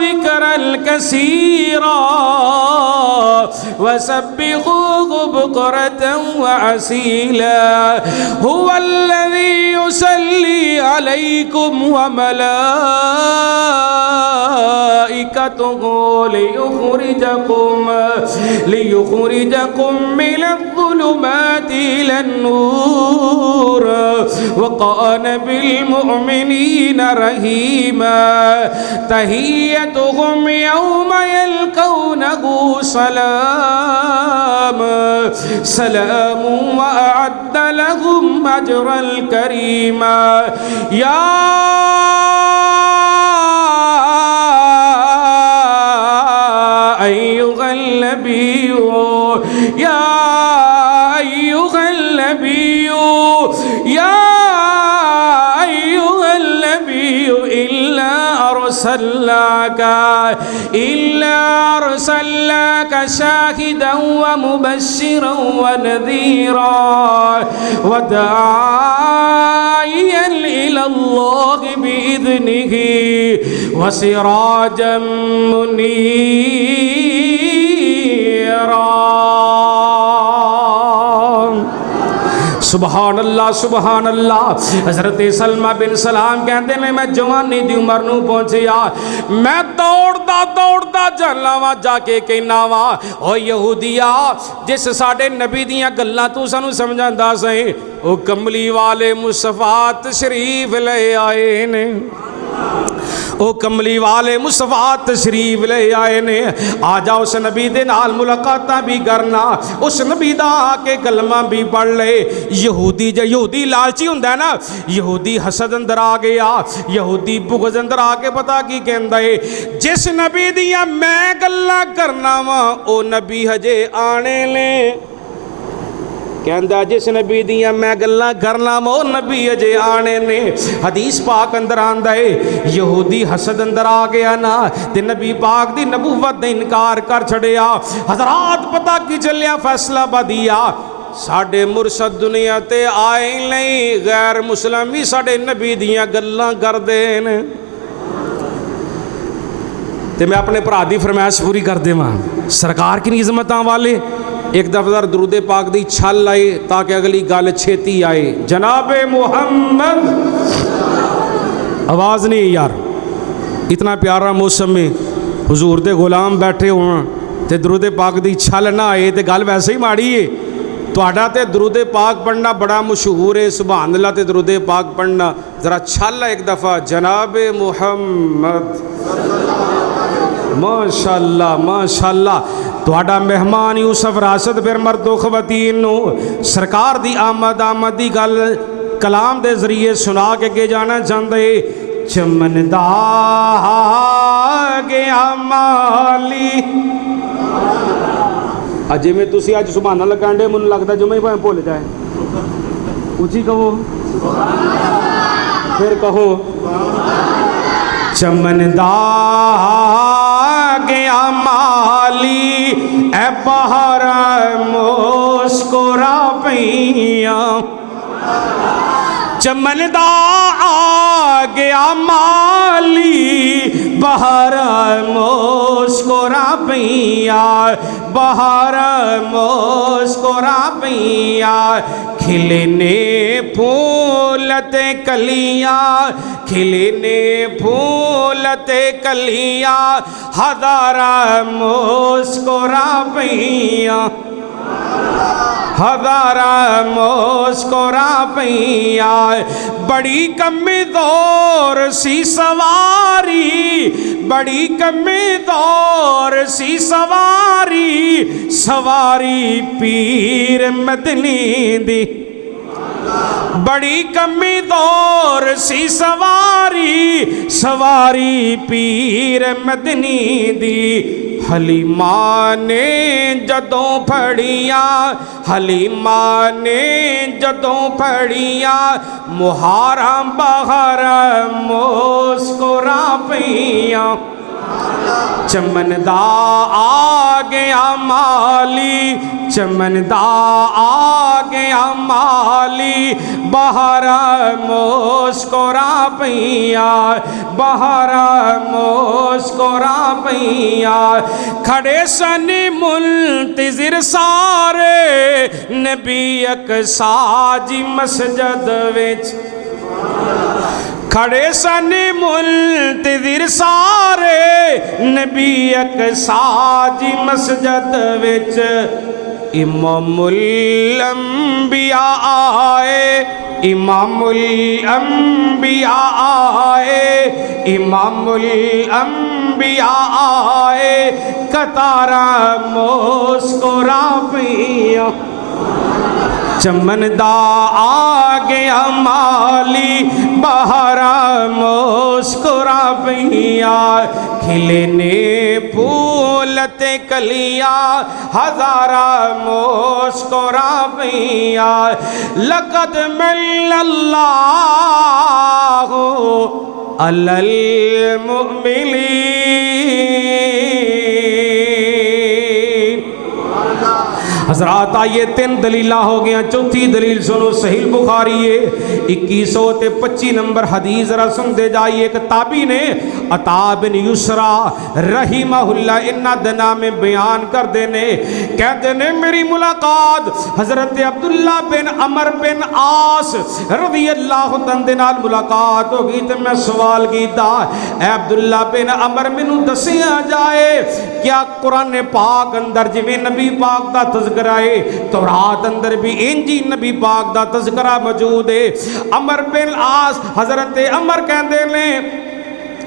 ذِكْرًا كَثِيرًا وَسَبِّحُوهُ بُكْرَةً وَأَصِيلًا هُوَ الَّذِي يُصَلِّي عَلَيْكُمْ وَمَلَائِكَتُهُ لِيُخْرِجَكُم مِّنَ الظُّلُمَاتِ إِلَى النُّورِ وَكَانَ بِالْمُؤْمِنِينَ رَحِيمًا تَحِيَّتُهُمْ يَوْمَ يَلْقَوْنَهُ سلام وأعد لهم أجرا كريما يا أيها النبي إلا أرسلناك شاهدا ومبشرا ونذيرا وداعيا إلى الله بإذنه وسراجا منيرا سبحان اللہ حضرت سلمہ بن سلام کہندے نے میں جوانی دی عمر نو پہنچیا میں دوڑدا جانا وا جا کے کہنا وا او یہودیا جس ساڈے نبی دیاں گلاں تو سانو سمجھاندا سیں او کملی والے مصطفیٰ تشریف لے آئے نے او کملی والے مصطفیٰ تشریف لے آئے نے آ جا اس نبی دے نال ملاقاتاں بھی کرنا اس نبی دا آ کے کلمہ بھی پڑھ لے یہودی لالچی ہوندا ہے نا یہودی حسد اندر آ گیا یہودی بغض اندر آ کے پتا کی کہندا ہے جس نبی دیاں میں گلاں کرنا وا او نبی ہجے آنے لے کہندا جس نبی دیاں میں گلاں کرنا وہ نبی اجے آنے نے حدیث پاک اندر آندا ہے یہودی حسد اندر آ گیا نا تے نبی پاک دی نبوت دا انکار کر چھڑیا حضرات پتہ کی چلیا فیصلہ بدیا ساڈے مرشد دنیا تے آئے نہیں غیر مسلم بھی ساڈے نبی دیاں گلاں کر دین تے میں اپنے بھرا دی فرمائش پوری کر دیواں سرکار کی عظمتاں والے ایک دفعہ درود پاک دی چھل آئے تاکہ اگلی گل چھیتی آئے جناب محمد آواز نہیں یار اتنا پیارا موسم میں حضور دے غلام بیٹھے ہوں تے درود پاک دی چھل نہ آئے تے گل ویسے ہی ماڑی ہے تہاڈا تے درود پاک پڑھنا بڑا مشہور ہے سبحان اللہ تے درود پاک پڑھنا ذرا چھل ایک دفعہ جناب محمد ماشاءاللہ ماشاءاللہ تہاڈا مہمان یوسف راشد پھر مرد و خواتین نو سرکار دی آمد دی گل کلام دے ذریعے سنا کے اگے جانا چاہندے چمن دا گیا مالی اجے میں تسی اج سبحان اللہ کہندے مینوں لگدا جمعہ ہی بھول جائے اونچی کہو پھر کہو چمن دا گیا مالی اے بہار مسکرا پیاں چمن دا آ گیا مالی بہار مسکرا پیاں بہار مسکرا پیاں کھلنے پھولتے کلیاں کھلنے پھولتے کلیاں ہزارہ مسکرا پیاں ہزارہ مسکرا پیاں بڑی کمزور سی سواری بڑی کمزور سی سواری سواری پیر مدنی دی بڑی کمزور سی سواری سواری پیر مدنی دی حلیمہ نے جدوں پھڑیاں حلیمہ نے جدوں پھڑیاں مہاراں بہار مسکرا پیاں چمن دا آ گیا مالی چمن دا آ گیا مالی بہار مسکرا پیاں بہار مسکرا پیاں کھڑے سن منتظر سارے نبی اقصیٰ جی مسجد وچ کھڑے سن منتظر سارے نبی اقصیٰ جی مسجد وچ امام الانبیاء آئے امام الانبیاء آئے امام الانبیاء آئے قطارہ مسکرا پیاں چمن دا آ گیا مالی بہار مسکرا پیاں کھلنے پھولتے کلیاں ہزارہ مسکرا پیاں لقد من اللہ علی المؤمنین حضرات آئیے 3 دلیلہ ہو گیا چوتھی دلیل سنو صحیح بخاری ہے 2125 نمبر حدیث ذرا سن دے جائیے ایک تابعی نے عطا بن یسرا رحمہ اللہ انہ دنا میں بیان کر دینے کہتے ہیں میری ملاقات حضرت عبداللہ بن عمر بن عاص رضی اللہ تندنال ملاقات ہوگی تو میں سوال کیتا اے عبداللہ بن عمر منو دسیا جائے کیا قرآن پاک اندر جویں نبی پاک دا تذکرہ ہے تورات اندر بھی انجی نبی پاک دا تذکرہ موجود ہے عمر بن عاص حضرت عمر کہندے نے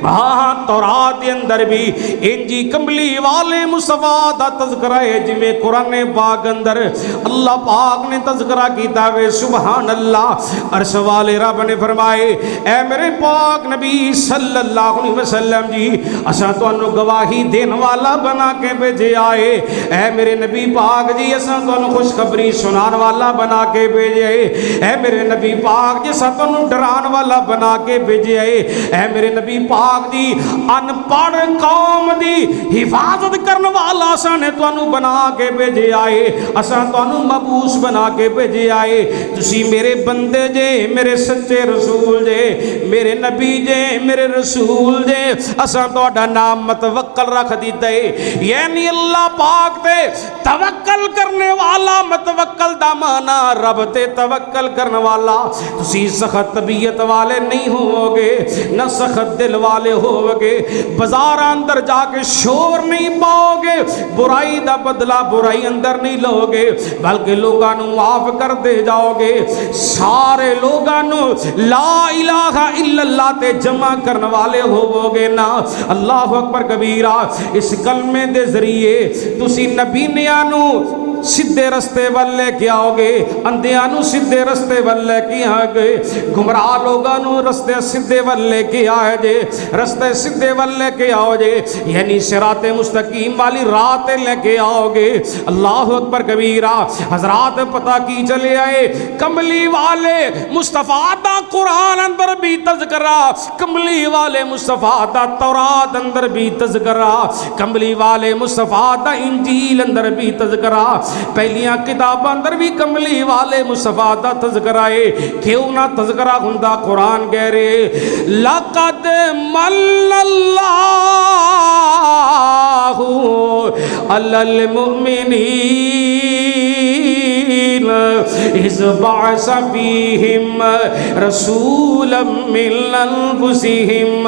ہاں تورات دے اندر بھی انجی کملی والے مصطفیٰ دا تذکرہ ہے جویں قرآن پاک اندر اللہ پاک نے تذکرہ کیتا ہے سبحان اللہ عرش والے رب نے فرمائے اے میرے پاک نبی صلی اللہ علیہ وسلم جی اساں تانوں گواہی دین والا بنا کے بھیجے آئے اے میرے نبی پاک جی اساں تانوں خوشخبری سنان والا بنا کے بھیجے اے میرے نبی پاک جی اساں تانوں ڈران والا بنا کے بھیجے اے میرے نبی پاک جی ان پڑھ قوم دی حفاظت کرنے والا اساں نے تانوں بنا کے بھیجے آئے اساں تانوں مبعوث بنا کے بھیجے آئے تسی میرے بندے جے میرے سچے رسول جے میرے نبی جے میرے رسول جے اساں تہاڈا نام متوکل رکھ دیتا ہے یعنی اللہ پاک تے توکل کرنے والا متوکل دا معنی رب تے توکل کرنے والا تسی سخت طبیعت والے نہیں ہو گے نہ سخت دل والے ہو گے بازار اندر جا کے شور نہیں پاؤ گے برائی دا بدلہ برائی اندر نہیں لو گے بلکہ لوگاں نو معاف کر دے جاؤ گے سارے لوگاں نو لا الہ الا اللہ تے جمع کرنے والے ہو گے نا اللہ اکبر کبیرہ اس کلمے دے ذریعے تسی نبی نیانو سدھے رستے ول لے کے آؤ گے اندھیانو سدھے رستے ول لے کے آئے گے گمراہ لوگانو رستے سدھے ول لے کے آئے جے رستے سدھے ول لے کے آؤ جے یعنی صراط مستقیم والی راہ لے کے آؤ گے اللہ اکبر کبیرہ حضرات پتہ کی چلے آئے کملی والے مصطفیٰ دا قرآن اندر بھی تذکرہ کملی والے مصطفیٰ دا تورات اندر بھی تذکرہ کملی والے مصطفیٰ دا انجیل اندر بھی تذکرہ پہلیاں کتاب اندر بھی کملی والے مصطفیٰ دا تذکرہ ہے کیوں نہ تذکرہ ہندہ قرآن کہہ رہے لَقَدْ مَلَّ اللَّهُ عَلَى الْمُؤْمِنِينَ إِذْ بَعَثَ فِيهِمْ رَسُولًا مِّنْ أَنفُسِهِمْ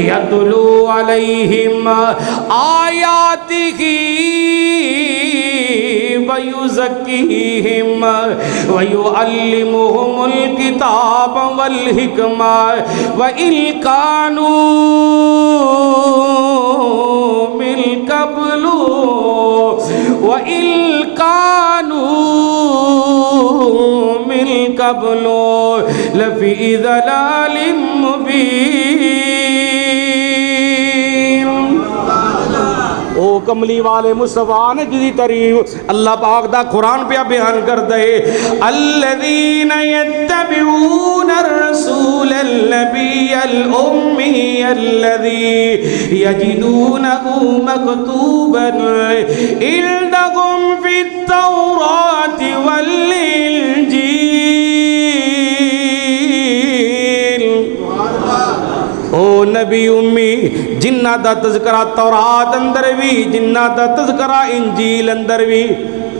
يَتْلُو عَلَيْهِمْ آيَاتِهِ وَيُزَكِّيهِمْ وَيُعَلِّمُهُمُ الْكِتَابَ وَالْحِكْمَةَ وَإِنْ كَانُوا مِنْ قَبْلُ لَفِي ضَلَالٍ مُبِينٍ او کملی والے مصطفیٰ نے جدی تعریف اللہ پاک دا قرآن پہ بیان کر دے الذین یتبعون الرسول النبی الأمی الذی یجدونہ مکتوبا عندهم فی التوراة والانجیل او نبی امی جنہ دا تذکرہ تورات اندر بھی جنہ دا تذکرہ انجیل اندر بھی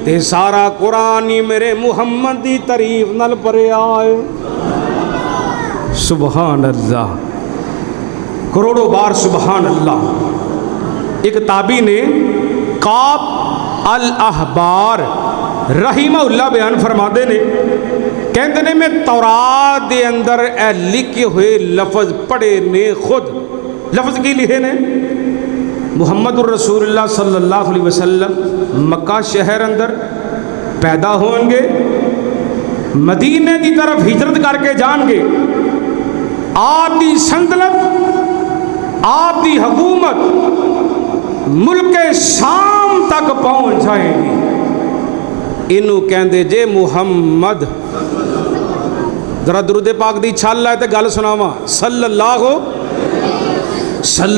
تے سارا قرآن ہی میرے محمد دی تعریف نال پرے آئے سبحان اللہ کروڑوں بار سبحان اللہ ایک تابعی نے قاب الاحبار رحمہ اللہ بیان فرما دے نے کہندے نے میں تورات دے اندر اے لکھے ہوئے لفظ پڑھے نے خود لفظ کی لکھے نے محمد الرسول اللہ صلی اللہ علیہ وسلم مکہ شہر اندر پیدا ہوں گے مدینے کی طرف ہجرت کر کے جان گے آپ دی سلطنت آپ دی حکومت ملک شام تک پہنچ جائے گی انہوں کہندے جے محمد ذرا درود پاک دی چھال لائے تے گل سناواں صلی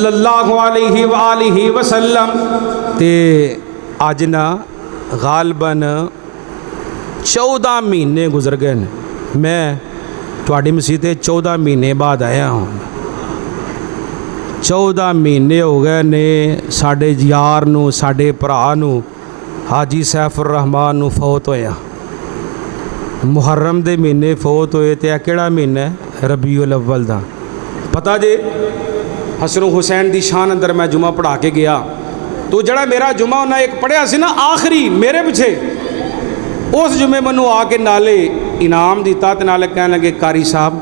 اللہ علیہ وآلہ وسلم تے آج نا غالباً 14 مہینے گزر گئے میں تواڈی مسیح 14 مہینے بعد آیا ہوں 14 مہینے ہو گئے نے ساڈے یار نو ساڈے بھرا نو حاجی سیف الرحمان نو فوت ہویا محرم دے مہینے فوت ہوئے تے کیڑا مہینہ ہے ربیع الاول دا پتہ جے حسن و حسین دی شان اندر میں جمعہ پڑھا کے گیا تو جڑا میرا جمعہ انہیں ایک پڑھیا سی نا آخری میرے پچھے اس جمعے منو آ کے نالے انعام دیتا تے نالے کہنے لگے قاری صاحب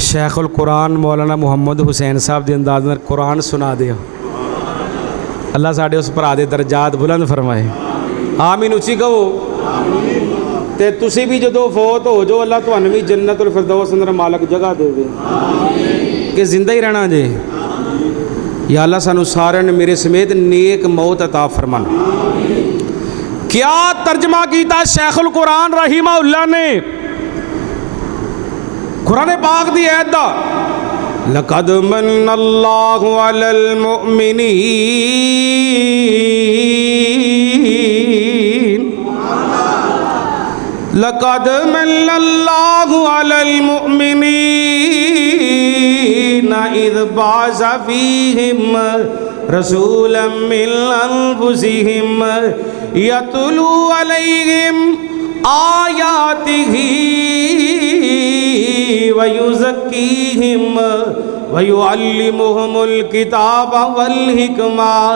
شیخ القرآن مولانا محمد حسین صاحب دے انداز میں قرآن سنا دیا. اللہ ساڈے اس بھرا دے درجات بلند فرمائے. آمین اچھی کہو. تے تسی بھی جدو فوت ہو جو اللہ تانوں بھی جنت الفردوس اندر مالک جگہ دے دے کہ زندہ ہی رہنا جے. یا اللہ سانو سارے نے میرے سمیت نیک موت عطا فرمانا. کیا ترجمہ کیتا شیخ القرآن رحمہ اللہ نے قرآن پاک دی آیت دا. لقد من اللہ علی المؤمنین لقد من اللہ علی المؤمنین اذ بعث فیہم رسولا من انفسہم یتلو علیہم آیاتہ وَيُزَكِّيهِمْ وَيُعَلِّمُهُمُ الْكِتَابَ وَالْحِكْمَةَ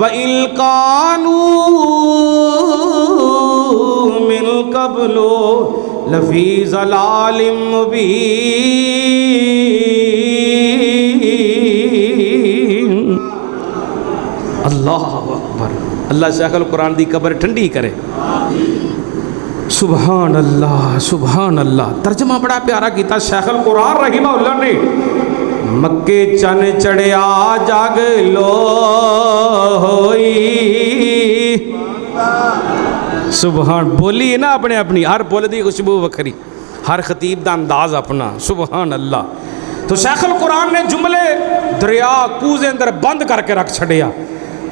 وَإِن كَانُوا مِن قَبْلُ لَفِي ضَلَالٍ مُبِينٍ. اللہ اکبر. اللہ شیخ القرآن دی قبر ٹھنڈی کرے. سبحان اللہ سبحان اللہ. ترجمہ بڑا پیارا کیتا شیخ القرآن رحمہ اللہ نے. مکے چن چڑھیا جگ لو ہوئی. سبحان بولی ہے نا اپنے اپنی ہر بول دی خوشبو وکھری ہر خطیب دا انداز اپنا. سبحان اللہ. تو شیخ القرآن نے جملے دریا کوزے اندر بند کر کے رکھ چھڑیا.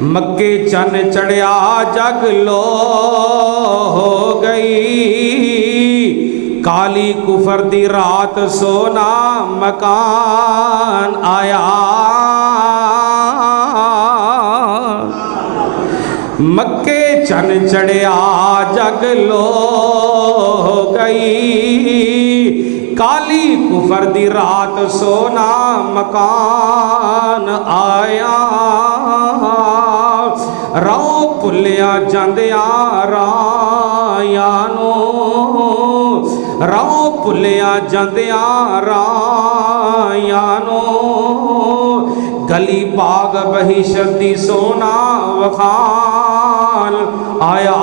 مکے چن چڑھیا جگ لو ہو گئی کالی کفر دی رات سونا مکان آیا. مکے چن چڑھیا جگ لو ہو گئی کالی کفر دی رات سونا مکان آیا. رو پلیا جاندیاں رایانو رو پلیا جاندیاں رایانو گلی باغ بہشت دی سونا وخان آیا.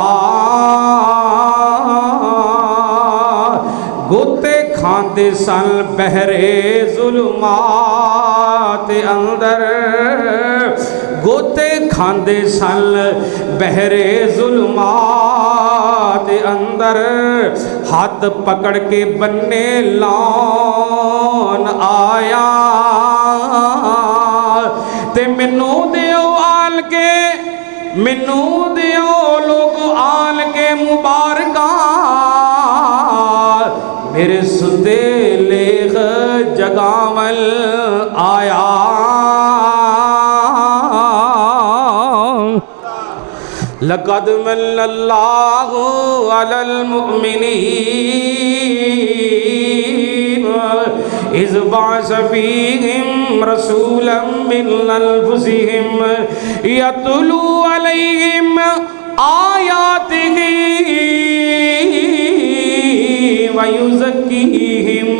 گوتے کھاندے سن بہرے ظلمات اندر گوتے کھاندے سن بہرے ظلمات اندر ہاتھ پکڑ کے بننے لون آیا. تے منو دیو آل کے منو دیو لوگ آل کے مبارکاں میرے سدے لیغ جگامل آیا. لقد من اللہ علی المؤمنین اذ بعث فیہم رسولا من انفسہم یتلو علیہم آیاتہ وَيُزَكِّيهِمْ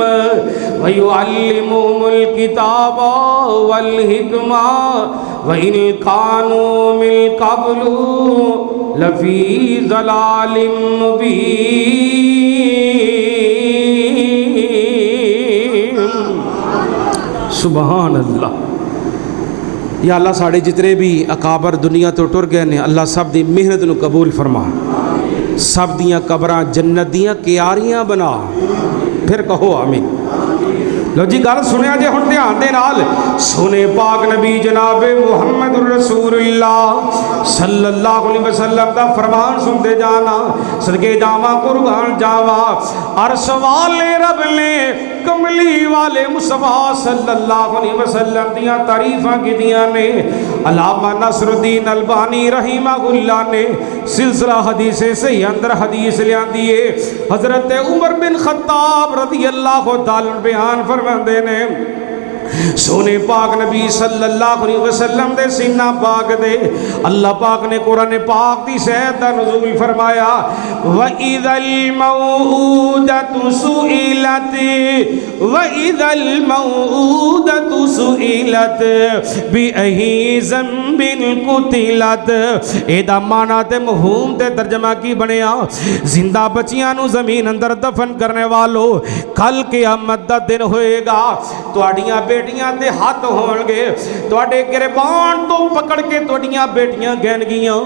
وَيُعَلِّمُهُمُ الْكِتَابَ وَالْحِكْمَةَ وَإِن كَانُوا مِن قَبْلُ لَفِي ضَلَالٍ مُبِينٍ. سبحان اللہ. یا اللہ ساڑھے جتنے بھی اکابر دنیا تو ٹر گئے نے اللہ سب دی محنت نو قبول فرما. سب دیاں قبراں جنت دیاں کیاریاں بنا. پھر کہو آمین. لو جی گل سنیا جے ہن دھیان دے نال. سونے پاک نبی جناب محمد الرسول اللہ صلی اللہ علیہ وسلم دا فرمان سنتے جانا. صدقے جاواں قربان جاواں عرش والے رب نے کملی والے مصطفیٰ صلی اللہ علیہ وسلم دیاں تعریفاں کیتیاں نے. علامہ نصر الدین البانی رحمہ اللہ نے سلسلہ حدیث صحیح اندر حدیث لیاں دیئے. حضرت عمر بن خطاب رضی اللہ تعالی بیان فرماندے نے سونے پاک نبی صلی اللہ علیہ وسلم دے سینہ پاک دے اللہ پاک نے قرآن پاک دی سید دا نزول فرمایا وَإِذَا الْمَوْءُودَةُ سئلت وإذا الموءودة سئلت بأي ذنب قتلت. اے دا معنی تے مفہوم تے ترجمہ کی بنیا زندہ بچیاں نو زمین اندر دفن کرنے والو کل قیامت دا دن ہوئے گا تواڈیاں بیٹیاں دے ہاتھ ہون گے تواڈے گربان تو پکڑ کے تواڈیاں بیٹیاں گہن گیاں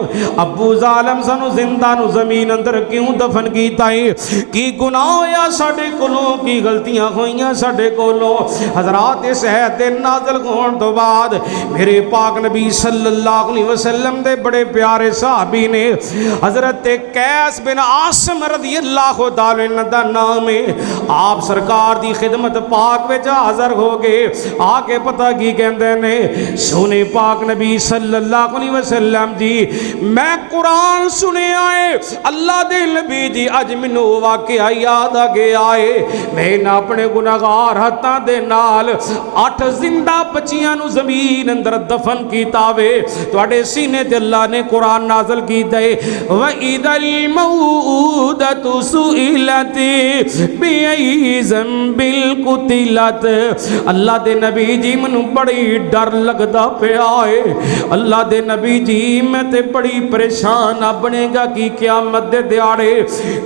ابو ظالم سانو زندہ نو زمین اندر کیوں دفن کیتا ہے کی گناہ یا ساڈے کولوں کی غلطیاں ہوئیاں ساڈے کولوں. حضرات اس عہد دے نازل ہون تو بعد میرے پاک نبی صلی اللہ علیہ وسلم دے بڑے پیارے صحابی نے حضرت قیس بن عاصم رضی اللہ تعالی عنہ دا نام ہے آپ سرکار دی خدمت پاک وچ حاضر ہو گئے آ کے پتہ کی کہندے نے سونے پاک نبی صلی اللہ علیہ وسلم جی میں قرآن سنے آئے اللہ دے نبی جی اج مینوں واقعہ یاد آ گیا ہے میں نہ اپنے گناہگار ہتھاں دے نال 8 زندہ بچیاں نو زمین اندر دفن کیتا وے تواڈے سینے تے اللہ نے قرآن نازل کیتا ہے وَإِذَا الْمَوْءُودَةُ سُئِلَتْ بِأَيِّ ذَنبٍ قُتِلَتْ. اللہ دے نبی جی منوں بڑی ڈر لگدا پیا ہے اللہ دے نبی جی میں تے بڑی پریشان بنے گا کی قیامت دے دیاڑے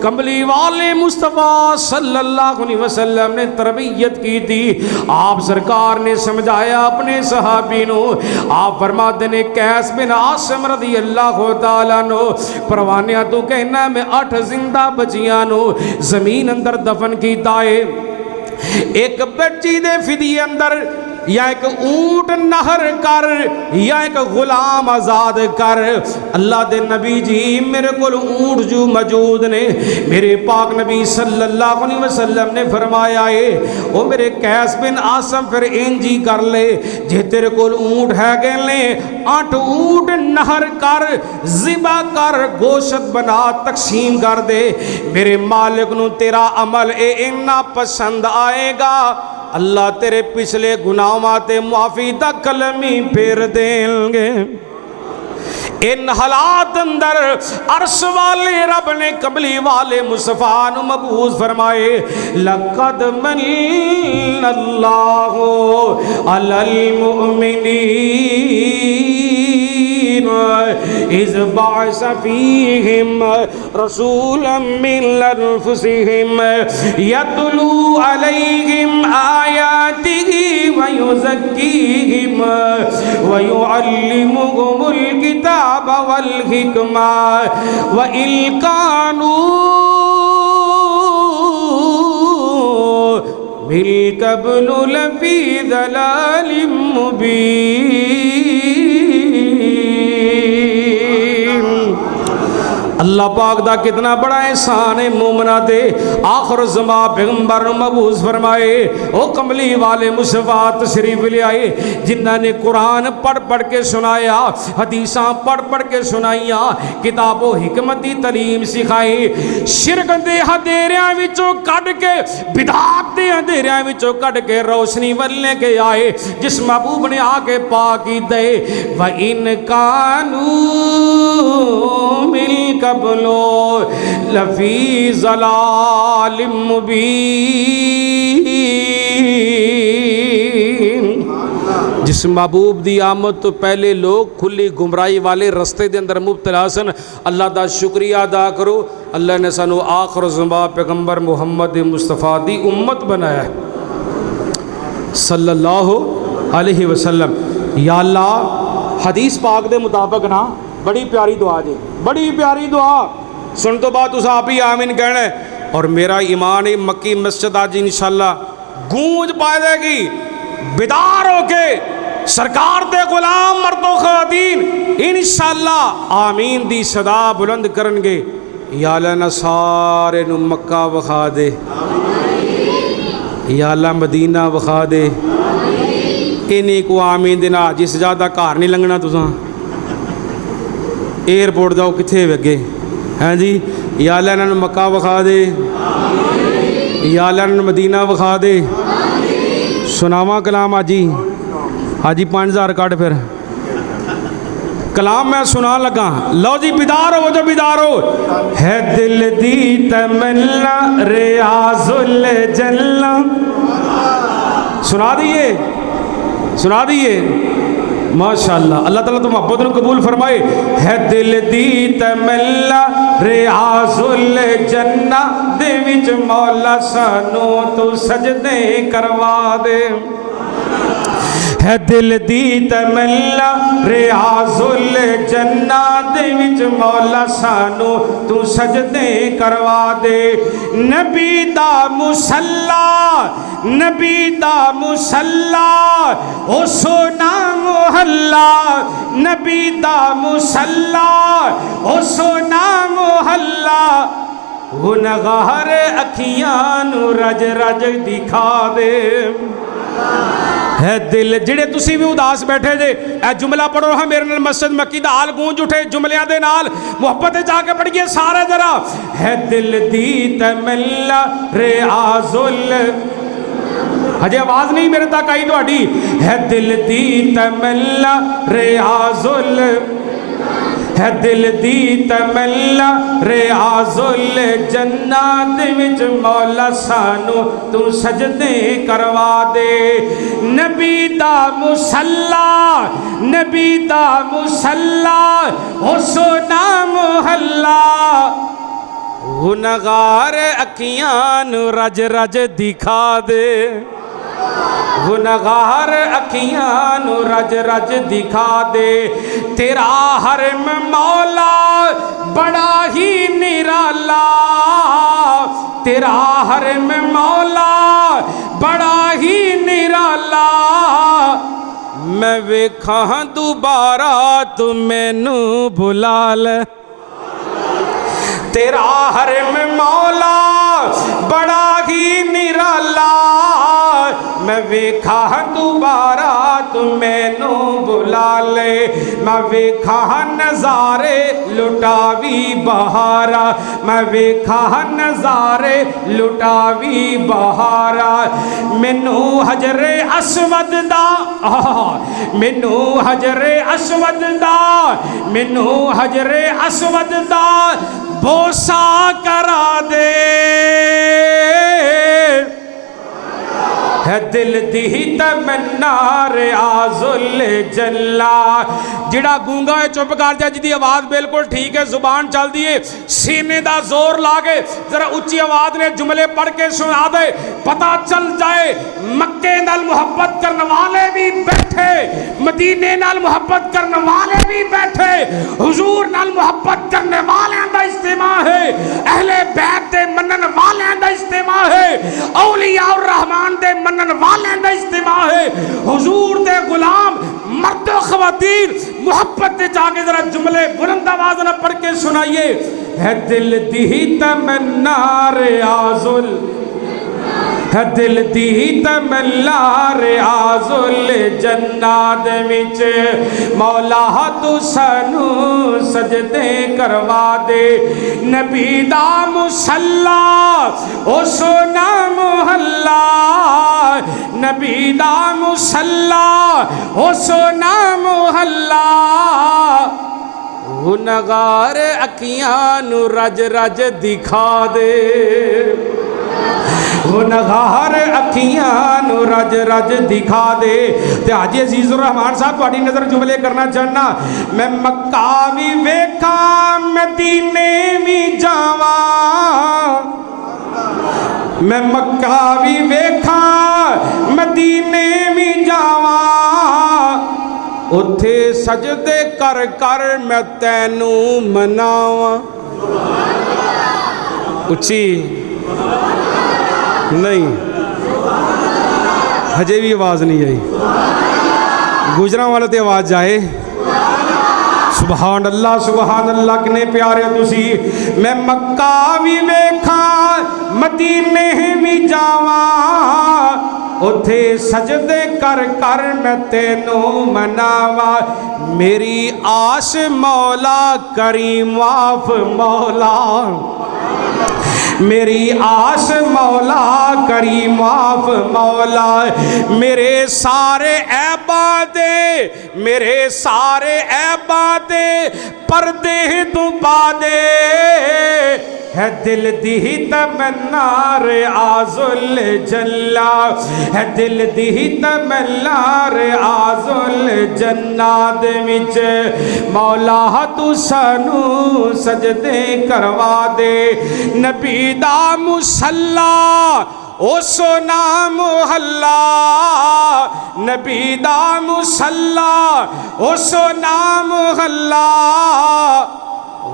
کملی والے مصطفیٰ صلی اللہ علیہ وسلم نے تربیت کی تھی آپ سرکار نے سمجھایا اپنے صحابی نو آپ فرماتے نے قیس بن عاصم رضی اللہ تعالیٰ نو پروانیاں تو کہنا میں 8 زندہ بچیاں نو زمین اندر دفن کیتا ہے ایک بچی دے فدی اندر یا ایک اونٹ نہر کر یا ایک غلام آزاد کر اللہ دے نبی جی میرے کول اونٹ جو موجود نے میرے پاک نبی صلی اللہ علیہ وسلم نے فرمایا ہے او میرے قیس بن عاصم پھر انجی کر لے جے تیرے کول اونٹ ہے گے لے 8 اونٹ نہر کر ذبح کر گوشت بنا تقسیم کر دے میرے مالک نو تیرا عمل اتنا پسند آئے گا اللہ تیرے پچھلے گناہوں تے معافی دا کلمی پھیر دیں گے. ان حالات اندر عرش والے رب نے قبلی والے مصطفیٰ نو مبعوث فرمائے لقد من اللہ علی المؤمنین اذ بعث فیہم رسولا من انفسہم یتلو علیہم آیاتہ ویزکیہم ویعلمہم الکتاب والحکمہ وَإِن كَانُوا مِن قَبْلُ لَفِي ضَلَالٍ مُبِينٍ. اللہ پاک دا کتنا بڑا احسان ہے مومنہ دے آخر زمان پیغمبر مبعوث فرمائے او کملی والے مصطفیٰ تشریف لے آئے جنہ نے قرآن پڑھ پڑھ کے سنایا حدیثاں پڑھ پڑھ کے سنائیاں کتاب و حکمتی تعلیم سکھائی شرک دے ہدیریاں وچوں کڈ کے بدعات دے ہدیریاں وچوں کڈ کے روشنی ولے کے آئے جس محبوب نے آ کے پاکی دے وَإِن كَانُوا مِن قبلو لفی ضلال مبین. جس محبوب دی آمد تو پہلے لوگ کھلی گمراہی والے رستے دے اندر مبتلا سن اللہ دا شکریہ ادا کرو اللہ نے سانو آخر زمان پیغمبر محمد مصطفیٰ دی امت بنایا ہے صلی اللہ علیہ وسلم. یا اللہ حدیث پاک دے مطابق نا بڑی پیاری دعا جی بڑی پیاری دعا سن تو بات اس آپ ہی آمین کہنا ہے اور میرا ایمان مکی مسجد آج انشاءاللہ گونج پائے دے گی بیدار ہو کے سرکار دے غلام مرد و خواتین انشاءاللہ آمین دی صدا بلند کرن گے یا اللہ نا سارے نو مکہ وخا دے یا اللہ مدینہ وخا دے انہی کو آمین دینا جس زیادہ کار نہیں لنگنا تساں ایئرپورٹ جاؤ کتھے وگے ہیں جی یا اللہ انہوں نے مکہ وکھا دے یا اللہ انہوں نے مدینہ وکھا دے سناواں کلام آجی 5000 کٹ پھر کلام میں سنا لگا. لو جی بیدار ہو جو بیدار ہو. ہے دل دی تمنا ریاض الجنہ. سنا دیئے ماشاءاللہ. اللہ تعالیٰ تو محبت نے قبول فرمائے. ہے دل دی تمنا ریاض الجنہ دے وچ مولا سانو تو سجدے کروا دے. ہے دل دی تمنا ریاض الجنہ دے وچ مولا سانو تو سجدے کروا دے. نبی دا مصلا او سونا محلہ. نبی دا مصلا او سونا محلہ. گنہگار اکھیاں نو رج رج دکھا دے. ہے دل جڑے تسی بھی اداس بیٹھے جے اے جملہ پڑھو ہاں میرے نال مسجد مکی دا حال گونج اٹھے جملیاں دے نال محبت جا کے پڑھئے سارے ذرا. ہے دل دی تمنا ریاض ہجے آواز نہیں میرے تک آئی تہاڈی. ہے دل دی تمنا ریاض ہے دل دی تمنا ریاض الجنہ دے وچ مولا سانو تو سجدے کروا دے. نبی دا مصلا او سونا محلہ. گنہگار اکھیاں نو رج رج دکھا دے. گنہگار اکھیاں نو رج رج دکھا دے. تیرا حرم مولا بڑا ہی نرالا. تیرا حرم مولا بڑا ہی نرالا. میں ویکھاں دوبارہ تو مینوں بلا لے. تیرا حرم مولا بڑا ہی نرالا. میں ویکھاں دوبارہ تو مینوں بلا لے. میں ویکھاں نظارے لٹاوی بہارا. میں ویکھاں نظارے لٹاوی بہارا. مینوں حجر اسود دا مینوں حجر اسود دا مینوں حجر اسود دا بوسا کرا دے. ہے دل دی تمنا ریاض الجنہ. جڑا گونگا ہے چپ کر جائے جدی آواز بالکل ٹھیک ہے زبان چل دیئے سینے دا زور لاگے ذرا اچھی آواز نے جملے پڑھ کے سنا دے پتہ چل جائے. مکے نال محبت کرنے والے بھی بیٹھے مدینے نال محبت کرنے والے بھی بیٹھے حضور نال محبت کرنے والے دا اجتماع ہے. اہل بیت دے منن والے دا اجتماع ہے. اولیاء الرحمن دے منن والے دا اجتماع ہے. حضور دے غلام مرد و خواتین محبت دے جاگے ذرا جملے بلند آواز نہ پڑھ کے سنائیے. ہے دل دی تمنا ریاض ہے دل دی تمنا ریاض الجنہ دے وچ مولا تو سانو سجدے کروا دے. نبی دا مصلا او سونا محلہ. نبی دا مصلا او سونا محلہ. گنہگار اکھیاں نو رج رج دکھا دے. گنہگار اکھیاں نو رج رج دکھا دے. تے حاجی عزیز الرحمان صاحب تہاڈی نظر جملے کرنا چاہنا. میں مکہ وی ویکھاں مدینے وی جاواں. میں مکہ وی ویکھاں مدینے وی جاواں. اتھے سجدے کر کر میں تینوں مناواں. اچھی نہیں ہجے بھی آواز نہیں آئی. گجراں والے تے آواز جائے. سبحان اللہ کنے پیارے تسی. میں مکہ بھی ویکھاں مدینے بھی جاواں. اتھے سجدے کر کر میں تینوں مناواں. میری آس مولا کریم واف مولا. میری آس مولا کریم معاف مولا میرے سارے عیباں دے میرے سارے عیباں دے پردے تو پا دے ہے دل دی تمنا ریاض الجنہ ہے دل دی تمنا ریاض الجنات وچ مولا تو سانو سجدے کروا دے نبی دا مصلا او سونا محلہ نبی دا مصلا او سونا محلہ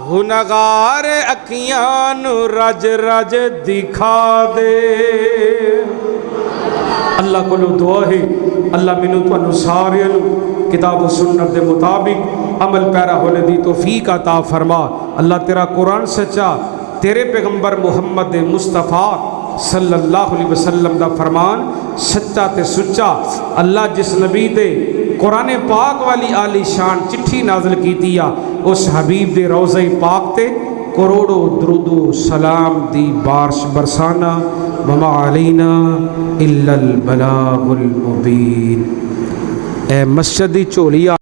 گنہگار اکھیاں رج رج دکھا دے اللہ کو دعا ہے اللہ منو تو سارے کتاب و سنت دے مطابق عمل پیرا ہونے دی توفیق عطا فرما اللہ تیرا قرآن سچا تیرے پیغمبر محمد مصطفیٰ صلی اللہ علیہ وسلم دا فرمان سچا تے سچا اللہ جس نبی دے قرآن پاک والی عالی شان چٹھی نازل کی دیا اس حبیب دے روضہ پاک تے کروڑوں درود و سلام دی بارش برسانا وما علینا الا البلاغ المبین اے مسجدی چولیا